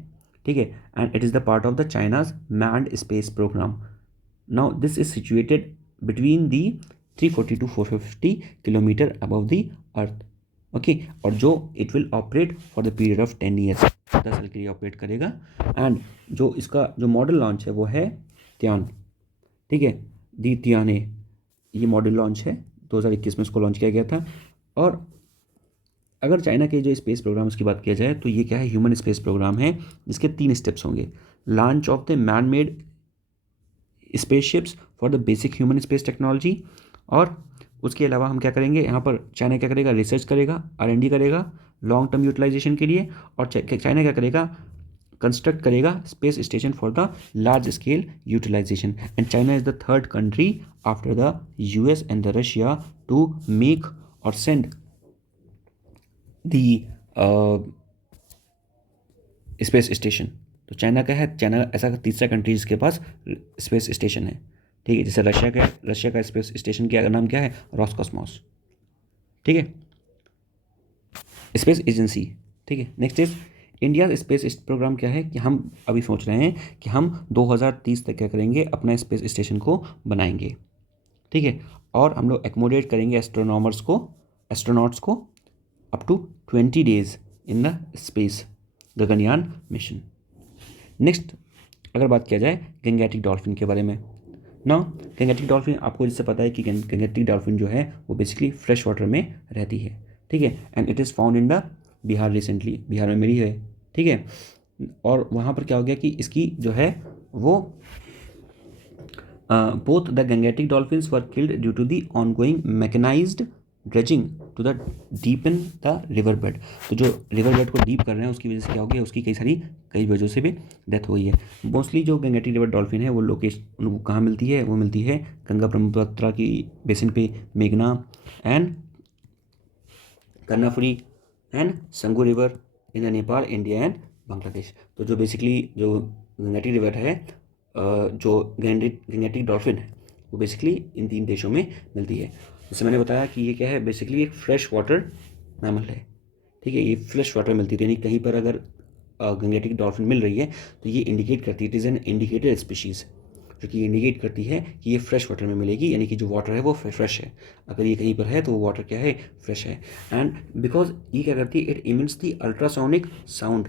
ठीक है, and it is the part of the China's manned space programme. Now this is situated between the 340 to 450 kilometre above the earth. Okay, और जो it will operate for the period of 10 years, 10 साल के लिए ऑपरेट करेगा. एंड जो इसका जो model launch है वो है त्यान, ठीक है, दी त्याने, ये मॉडल लॉन्च है 2021 में इसको लॉन्च किया गया था. और अगर चाइना के जो स्पेस प्रोग्राम्स की बात किया जाए तो ये क्या है, ह्यूमन स्पेस प्रोग्राम है जिसके 3 स्टेप्स होंगे. Launch of the man made spaceships for the basic human space technology, और उसके अलावा हम क्या करेंगे, यहाँ पर चाइना क्या करेगा, रिसर्च करेगा, R&D करेगा लॉन्ग टर्म यूटिलाइजेशन के लिए, और चाइना क्या करेगा, कंस्ट्रक्ट करेगा space station for the large scale utilization. And China is the third country after the US and the Russia to make और सेंड द स्पेस स्टेशन. तो चाइना का है, चाइना ऐसा तीसरा कंट्री जिसके पास स्पेस स्टेशन है, ठीक है. जैसे रशिया का स्पेस स्टेशन का नाम क्या है, रॉसकॉस्मोस, ठीक है, स्पेस एजेंसी, ठीक है. Next is India space programme क्या है कि हम अभी सोच रहे हैं कि हम 2030 तक क्या करेंगे, अपना स्पेस स्टेशन को बनाएंगे, ठीक है, और हम लोग एकोमोडेट करेंगे एस्ट्रोनॉट्स को up to 20 days in the space Gaganyaan mission. Next अगर बात किया जाए गैंगेटिक डॉल्फिन के बारे में. ना गैंगेटिक डॉल्फिन आपको जिससे पता है कि गैंगेटिक डॉल्फिन जो है वो बेसिकली फ्रेश वाटर में रहती है, ठीक है, and it is found in the Bihar. रिसेंटली बिहार में मिली है, ठीक है, और वहाँ पर क्या हो गया कि इसकी जो है वो both the Gangetic dolphins were killed due to the ongoing mechanized dredging to the deepen the river bed. तो जो रिवर बेड को डीप कर रहे हैं उसकी वजह से क्या हो गया, उसकी कई वजहों से भी डेथ हो गई है. मोस्टली जो गैंगेटिक रिवर डॉल्फिन है वो लोकेशन उनको कहाँ मिलती है, वो मिलती है गंगा ब्रह्मपुत्र की बेसिन पे, मेघना and Karnaphuli and Sangu river in the Nepal, India and Bangladesh. तो जो बेसिकली जो गंगेटिक रिवर है, जो गैंगेटिक डॉल्फिन है वो बेसिकली इन 3 देशों में मिलती है. जैसे मैंने बताया कि ये क्या है, बेसिकली एक फ्रेश वाटर मैमल है, ठीक है, ये फ्रेश वाटर मिलती है, यानी कहीं पर अगर गंगेटिक डॉल्फिन मिल रही है तो ये इंडिकेट करती है, it is N indicated species, जो कि इंडिकेट करती है कि ये फ्रेश वाटर में मिलेगी, यानी कि जो वाटर है वो फ्रेश है. अगर ये कहीं पर है तो वो वाटर क्या है, फ्रेश है. एंड बिकॉज ये क्या करती है, it emits the ultrasonic sound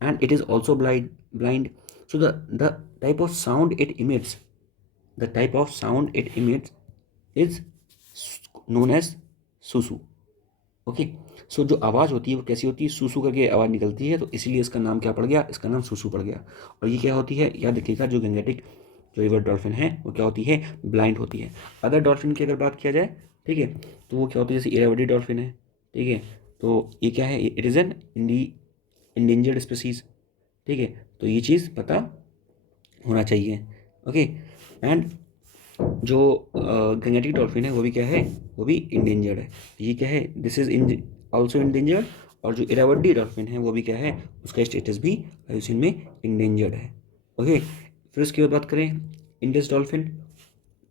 and it is also blind. So the type of sound it emits is known as susu. Okay, so जो आवाज़ होती है वो कैसी होती है, सुसु करके आवाज़ निकलती है, तो इसीलिए इसका नाम क्या पड़ गया, इसका नाम सुसु पड़ गया. और ये क्या होती है, याद रखिएगा, जो गैंगेटिक जो रिवर डॉल्फिन है वो क्या होती है, ब्लाइंड होती है. अदर डॉल्फिन की अगर बात किया जाए, ठीक है, तो वो क्या होती है, जैसे इरावदी डॉल्फिन है, ठीक है, तो ये क्या है, it is N endangered species, ठीक है, तो ये चीज़ पता होना चाहिए. ओके, एंड जो गंगेटिक डॉल्फिन है वो भी क्या है, वो भी इंडेंजर्ड है। ये क्या है, दिस इज ऑल्सो इंडेंजर्ड। और जो इरावदी डॉल्फिन है वो भी क्या है, उसका स्टेटस भी आईयूसीएन में इंडेंजर्ड है। ओके, फिर उसके बाद बात करें इंडस डॉल्फिन।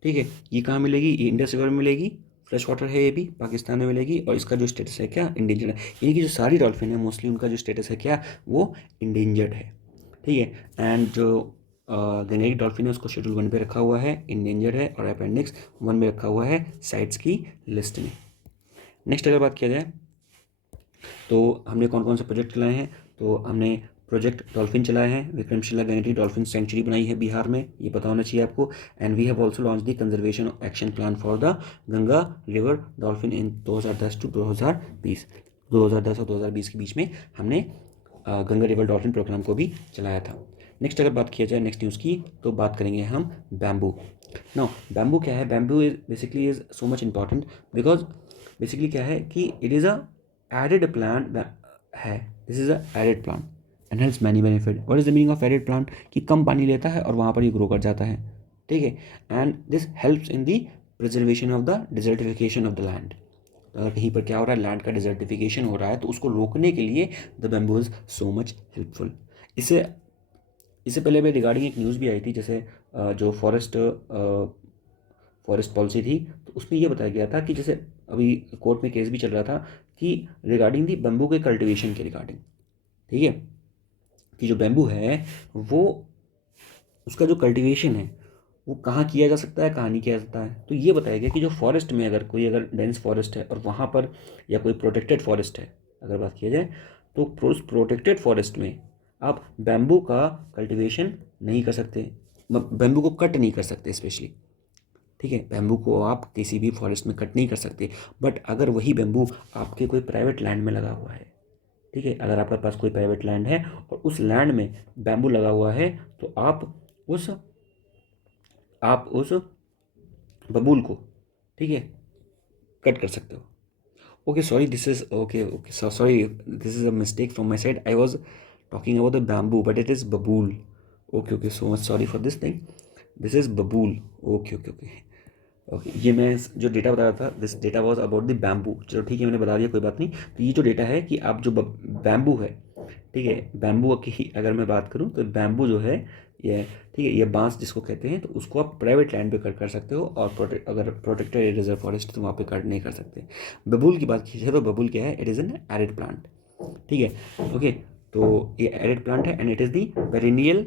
ठीक है, ये कहाँ मिलेगी, ये इंडस रिवर में मिलेगी, फ्रेश वाटर है, ये भी पाकिस्तान में मिलेगी, और इसका जो स्टेटस है क्या, इंडेंजर्ड है। यानी कि जो सारी डॉल्फिन है मोस्टली उनका जो स्टेटस है क्या, वो इंडेंजर्ड है। ठीक है, एंड जो गंगेटिक डॉल्फिन है उसको शेड्यूल 1 पे रखा हुआ है, इंडेंजर्ड है, और अपेंडिक्स 1 में रखा हुआ है साइट्स की लिस्ट में। नेक्स्ट अगर बात किया जाए तो हमने कौन कौन से प्रोजेक्ट चलाए हैं, तो हमने प्रोजेक्ट डॉल्फिन चलाए हैं, विक्रमशिला गंगेटिक डॉल्फिन सेंचुरी बनाई है बिहार में, ये पता होना चाहिए आपको। And we have also launch the conservation action plan for the Ganga river dolphin in 2010 to 2020। 2010 और 2020 के बीच में हमने गंगा रिवर डॉल्फिन प्रोग्राम को भी चलाया था। नेक्स्ट अगर बात किया जाए नेक्स्ट न्यूज़ की, तो बात करेंगे हम बैम्बू। नो, बैम्बू क्या है, bamboo is basically is so much important because basically क्या है कि it is a added plant है, this is a added plant and has many benefit. What is the meaning of added plant, कि कम पानी लेता है और वहाँ पर ये ग्रो कर जाता है। ठीक है, and this helps in the preservation of the desertification of the land. अगर कहीं पर क्या हो रहा है, लैंड का डिजर्टिफिकेशन हो रहा है, तो उसको रोकने के लिए the bamboo is so much helpful. इससे इससे पहले भी रिगार्डिंग एक न्यूज़ भी आई थी, जैसे जो फॉरेस्ट पॉलिसी थी, तो उसमें ये बताया गया था कि जैसे अभी कोर्ट में केस भी चल रहा था कि रिगार्डिंग दी बम्बू के कल्टिवेशन के रिगार्डिंग। ठीक है, कि जो बैम्बू है वो उसका जो कल्टिवेशन है वो कहाँ किया जा सकता है, कहाँ नहीं किया जा सकता है। तो ये बताया गया कि जो फॉरेस्ट में अगर कोई अगर डेंस फॉरेस्ट है और वहाँ पर या कोई प्रोटेक्टेड फॉरेस्ट है अगर बात किया जाए, तो प्रोटेक्टेड फॉरेस्ट में आप बैम्बू का कल्टिवेशन नहीं कर सकते, बैम्बू को कट नहीं कर सकते स्पेशली। ठीक है, बैम्बू को आप किसी भी फॉरेस्ट में कट नहीं कर सकते। बट अगर वही बैम्बू आपके कोई प्राइवेट लैंड में लगा हुआ है, ठीक है, अगर आपके पास कोई प्राइवेट लैंड है और उस लैंड में बैम्बू लगा हुआ है, तो आप उस बबूल को, ठीक है, कट कर सकते हो। Okay sorry, this is okay okay sorry, this is a mistake from my side, I was talking about the bamboo but it is babool. Okay okay, so much sorry for this thing, this is babool. Okay okay okay okay, ये मैं जो data बता रहा था, this data was about the bamboo. चलो ठीक है, मैंने बता दिया, कोई बात नहीं। तो ये जो डेटा है कि आप जो बैम्बू है, ठीक है, बैम्बू की अगर मैं बात करूँ तो बैम्बू जो है ये, ठीक है, ये बांस जिसको कहते हैं, तो उसको आप प्राइवेट लैंड पे कट कर सकते हो, और अगर प्रोटेक्टेड रिजर्व फॉरेस्ट तो वहाँ पे कट नहीं कर सकते। बबूल की बात की जाए तो बबूल क्या है, it is an arid plant. ठीक है, ओके, तो ये एरिड प्लांट है and it is the perennial,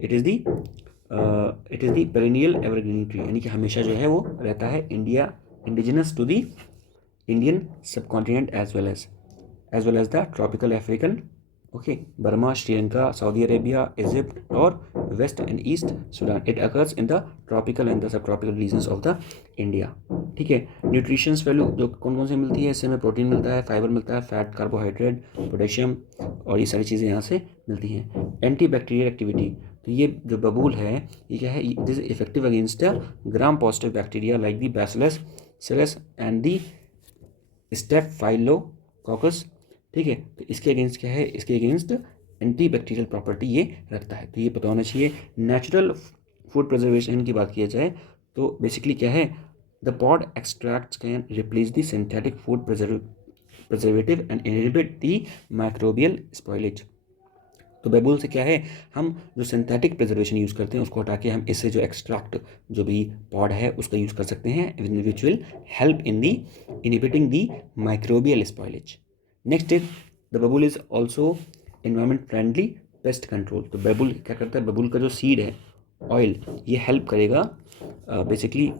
it is the perennial evergreen tree, यानी कि हमेशा जो है वो रहता है indigenous to the Indian subcontinent as well as the tropical African, okay, Burma, Sri Lanka, Saudi Arabia, Egypt और west and east Sudan. It occurs in the tropical and the subtropical regions of the India. ठीक है, nutritions value जो कौन कौन से मिलती है, इससे हमें प्रोटीन मिलता है, फाइबर मिलता है, फैट, कार्बोहाइड्रेट, पोटेशियम, और ये सारी चीज़ें यहाँ से मिलती हैं। एंटी बैक्टीरियल एक्टिविटी, तो ये जो बबूल है ये क्या है, it is effective against the gram positive bacteria like the bacillus cereus and the staphylococcus. ठीक है, तो इसके अगेंस्ट क्या है, इसके अगेंस्ट एंटी बैक्टीरियल प्रॉपर्टी ये रखता है, तो ये पता होना चाहिए। नेचुरल फूड प्रिजर्वेशन की बात किया जाए तो बेसिकली क्या है, the pod extracts can replace the synthetic food preservative and inhibit the microbial spoilage. तो बैबुल से क्या है, हम जो सिंथेटिक प्रिजर्वेशन यूज़ करते हैं उसको हटा के हम इससे जो एक्सट्रैक्ट जो भी पॉड है उसका यूज़ कर सकते हैं, which will help in the inhibiting the microbial spoilage. Next is the babool is also environment friendly pest control. तो बबूल क्या करता है, बबूल का जो सीड है ऑयल, ये हेल्प करेगा बेसिकली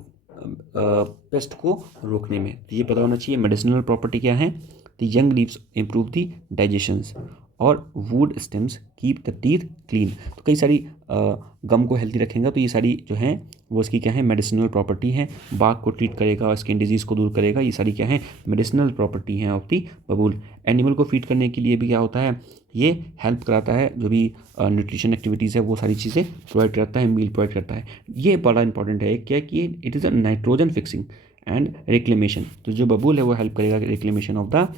पेस्ट को रोकने में। तो ये पता होना चाहिए। मेडिसिनल प्रॉपर्टी क्या है, the young leaves improve the digestions और wood stems keep the teeth clean. तो कई सारी गम को हेल्दी रखेगा, तो ये सारी जो हैं वो इसकी क्या है, मेडिसिनल प्रॉपर्टी है। बाग को ट्रीट करेगा और स्किन डिजीज़ को दूर करेगा, ये सारी क्या है, मेडिसिनल प्रॉपर्टी हैं ऑफ दी बबूल। एनिमल को फीड करने के लिए भी क्या होता है, ये हेल्प कराता है, जो भी न्यूट्रिशन एक्टिविटीज़ है वो सारी चीज़ें प्रोवाइड करता है, मील प्रोवाइड करता है। ये बड़ा इंपॉर्टेंट है क्या कि it is a nitrogen fixing and reclamation. तो जो बबूल है वो हेल्प करेगा reclamation of the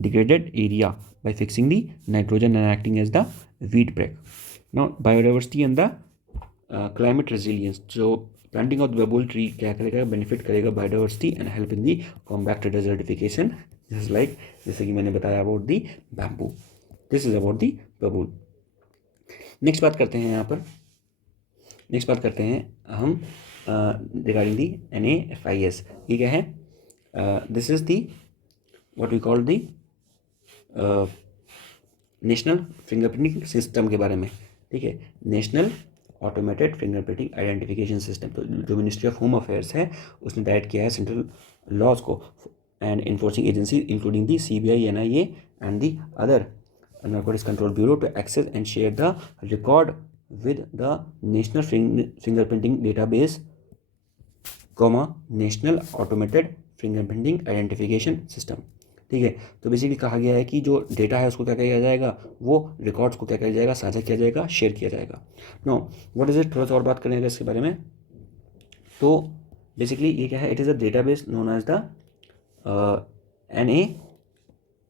degraded area by fixing the nitrogen and acting as the weed break. Now biodiversity and the climate resilience, जो प्लांटिंग ऑफ द बबूल ट्री क्या करेगा, बेनिफिट करेगा biodiversity and help in the combat desertification, just like जैसे कि मैंने बताया about the bamboo. This is about the बबूल। नेक्स्ट बात करते हैं हम रिगार्डिंग दी NAFIS। ये क्या है, this is the what we call the national fingerprinting system के बारे में, ठीक है, national automated fingerprinting identification system. तो जो मिनिस्ट्री ऑफ होम अफेयर्स है उसने डायरेक्ट किया है सेंट्रल लॉज को and enforcing agency including the CBI, NIA and the other narcotics control bureau to access and share the record with the national fingerprinting database, national automated fingerprinting identification system. ठीक है, तो बेसिकली कहा गया है कि जो डेटा है उसको क्या किया जाएगा, वो रिकॉर्ड्स को क्या किया जाएगा, साझा किया जाएगा, शेयर किया जाएगा। नो व्हाट इज इट, थोड़ा सा और बात करेंगे इसके बारे में। तो बेसिकली ये क्या है, it is a database known as the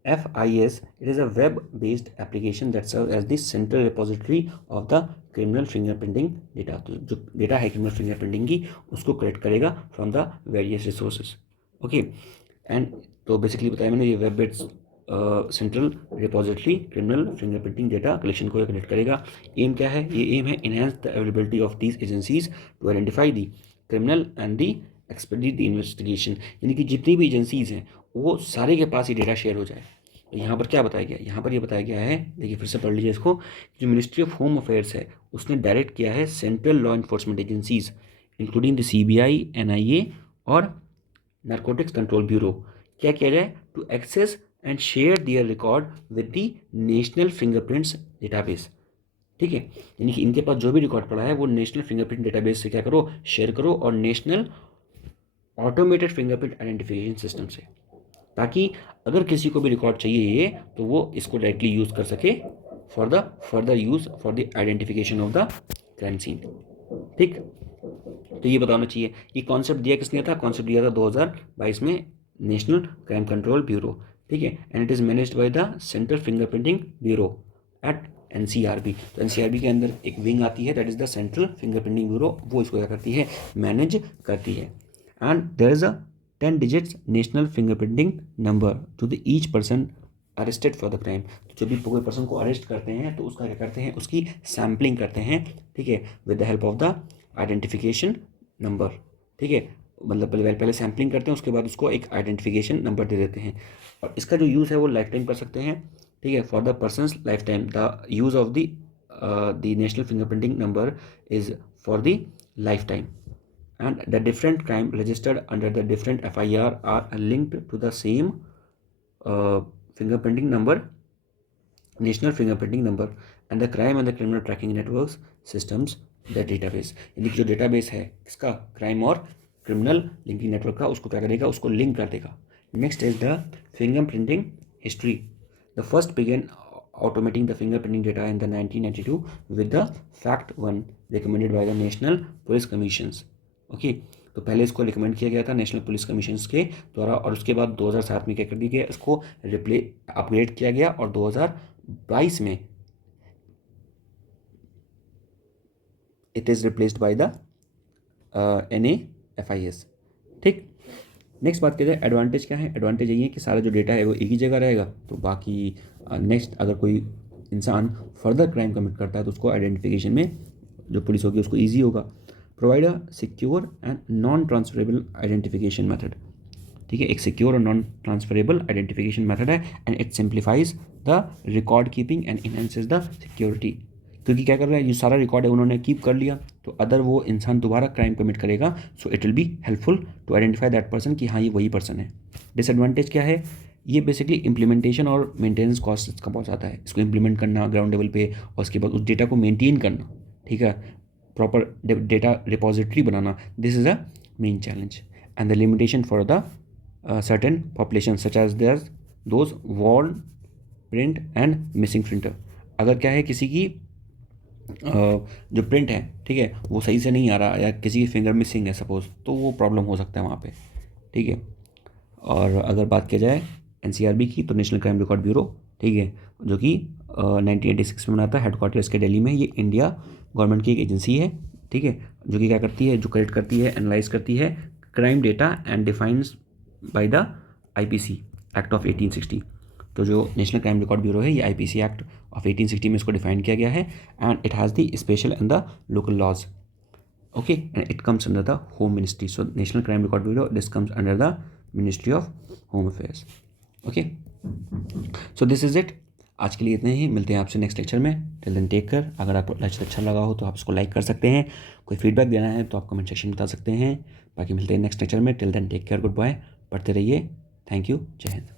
NAFIS. It is a web-based application that serves as the central repository of the criminal fingerprinting data. तो जो डेटा है क्रिमिनल फिंगरप्रिंटिंग की उसको कलेक्ट करेगा from the various resources. Okay, and तो basically बताया मैंने, ये web based central repository criminal fingerprinting data collection को कलेक्ट करेगा। एम क्या है, ये एम है enhance the availability of these agencies to identify the criminal and the expedite the investigation, यानी कि जितनी भी एजेंसीज हैं वो सारे के पास ये डेटा शेयर हो जाए। यहाँ पर क्या बताया गया, यहाँ पर ये बताया गया है, देखिए फिर से पढ़ लीजिए इसको, जो मिनिस्ट्री ऑफ होम अफेयर्स है उसने डायरेक्ट किया है central law enforcement agencies including the CBI, NIA और नारकोटिक्स कंट्रोल ब्यूरो, क्या किया जाए, to access and share their record with the national fingerprints database. ठीक है, यानी कि इनके पास जो भी रिकॉर्ड पड़ा है वो नेशनल फिंगरप्रिंट डेटाबेस से क्या करो, शेयर करो, और national automated fingerprint identification system से, ताकि अगर किसी को भी रिकॉर्ड चाहिए ये तो वो इसको डायरेक्टली यूज़ कर सके for the further use for the identification of the crime scene. ठीक, तो ये बताना चाहिए। ये कॉन्सेप्ट दिया किसने था, कॉन्सेप्ट दिया था 2022 में नेशनल क्राइम कंट्रोल ब्यूरो। ठीक है, and it is managed by the central fingerprinting bureau at NCRB। तो NCRB के अंदर एक विंग आती है, that is the central fingerprinting bureau, वो इसको क्या करती है, मैनेज करती है। And there is a 10 digits national fingerprinting number to the each person arrested for the crime. तो जब भी कोई पर्सन को अरेस्ट करते हैं तो उसका क्या करते हैं, उसकी सैम्पलिंग करते हैं, ठीक है, with the help of the identification number. ठीक है, मतलब पहले सैम्पलिंग करते हैं, उसके बाद उसको एक आइडेंटिफिकेशन नंबर दे देते हैं, और इसका जो यूज़ है वो लाइफ टाइम कर सकते हैं। ठीक है, for the persons life time, the use of the national fingerprinting number is for the life time, and the different crime registered under the different FIR are linked to the same fingerprinting number, national fingerprinting number, and the crime and the criminal tracking networks systems, the database। यानी कि जो डेटाबेस है इसका क्राइम और criminal linking network का, उसको क्या करेगा, उसको लिंक कर देगा। Next is the fingerprinting history. The first began automating the fingerprinting data in the 1992 with the fact 1 recommended by the national police commissions। Okay, तो पहले इसको रिकमेंड किया गया था नेशनल पुलिस कमीशन के द्वारा, और उसके बाद 2007 में क्या कर दिया गया, इसको अपग्रेड किया गया, और 2022 में it is replaced by the NAFIS। ठीक, नेक्स्ट बात किया जाए एडवांटेज क्या है। एडवांटेज यही है कि सारा जो डेटा है वो एक ही जगह रहेगा, तो बाकी नेक्स्ट अगर कोई इंसान फर्दर क्राइम कमिट करता है तो उसको आइडेंटिफिकेशन में जो पुलिस होगी उसको ईजी होगा। Provide a secure and non transferable identification method. ठीक है, एक सिक्योर और नॉन ट्रांसफरेबल आइडेंटिफिकेशन मेथड है, and it simplifies the record keeping and enhances the security. क्योंकि क्या कर रहा है, ये सारा रिकॉर्ड है उन्होंने कीप कर लिया, तो अदर वो इंसान दोबारा क्राइम कमिट करेगा, so it will be helpful to identify that person कि हाँ ये वही पर्सन है। डिसएडवांटेज क्या है, ये बेसिकली इम्प्लीमेंटेशन और मेंटेनेंस कॉस्ट इसका बहुत ज़्यादा है, इसको इम्प्लीमेंट करना ग्राउंड लेवल पे, और उसके बाद उस डेटा को मेंटेन करना, ठीक है, प्रॉपर डेटा रिपोजिटरी बनाना, this is a main challenge. And the limitation for the certain population such as there those worn print and missing printer. अगर क्या है, किसी की जो प्रिंट है, ठीक है, वो सही से नहीं आ रहा, या किसी की फिंगर मिसिंग है सपोज, तो वो प्रॉब्लम हो सकता है वहाँ पे। ठीक है, और अगर बात किया जाए NCRB की, तो नेशनल क्राइम रिकॉर्ड ब्यूरो, ठीक है, जो कि 1986 में बना था, हेडक्वार्टर इसके दिल्ली में, ये इंडिया गवर्नमेंट की एक एजेंसी है, ठीक है, जो कि क्या करती है, जो कलेक्ट करती है, एनालाइज करती है crime data and defines by the IPC act of 1860। तो जो नेशनल क्राइम रिकॉर्ड ब्यूरो है, ये IPC एक्ट ऑफ 1860 में इसको डिफाइन किया गया है, and it has the special and the local laws, okay, and it comes under the home ministry. So national crime record bureau, this comes under the ministry of home affairs, okay. So this is it, आज के लिए इतने ही, मिलते हैं आपसे next lecture में। Till then take care. अगर आपको लेक्चर अच्छा लगा हो तो आप इसको लाइक कर सकते हैं, कोई फीडबैक देना है तो आप कमेंट सेक्शन में बता सकते हैं। बाकी मिलते हैं नेक्स्ट लेक्चर में। Till then take care, good bye, पढ़ते रहिए। थैंक यू, जय हिंद।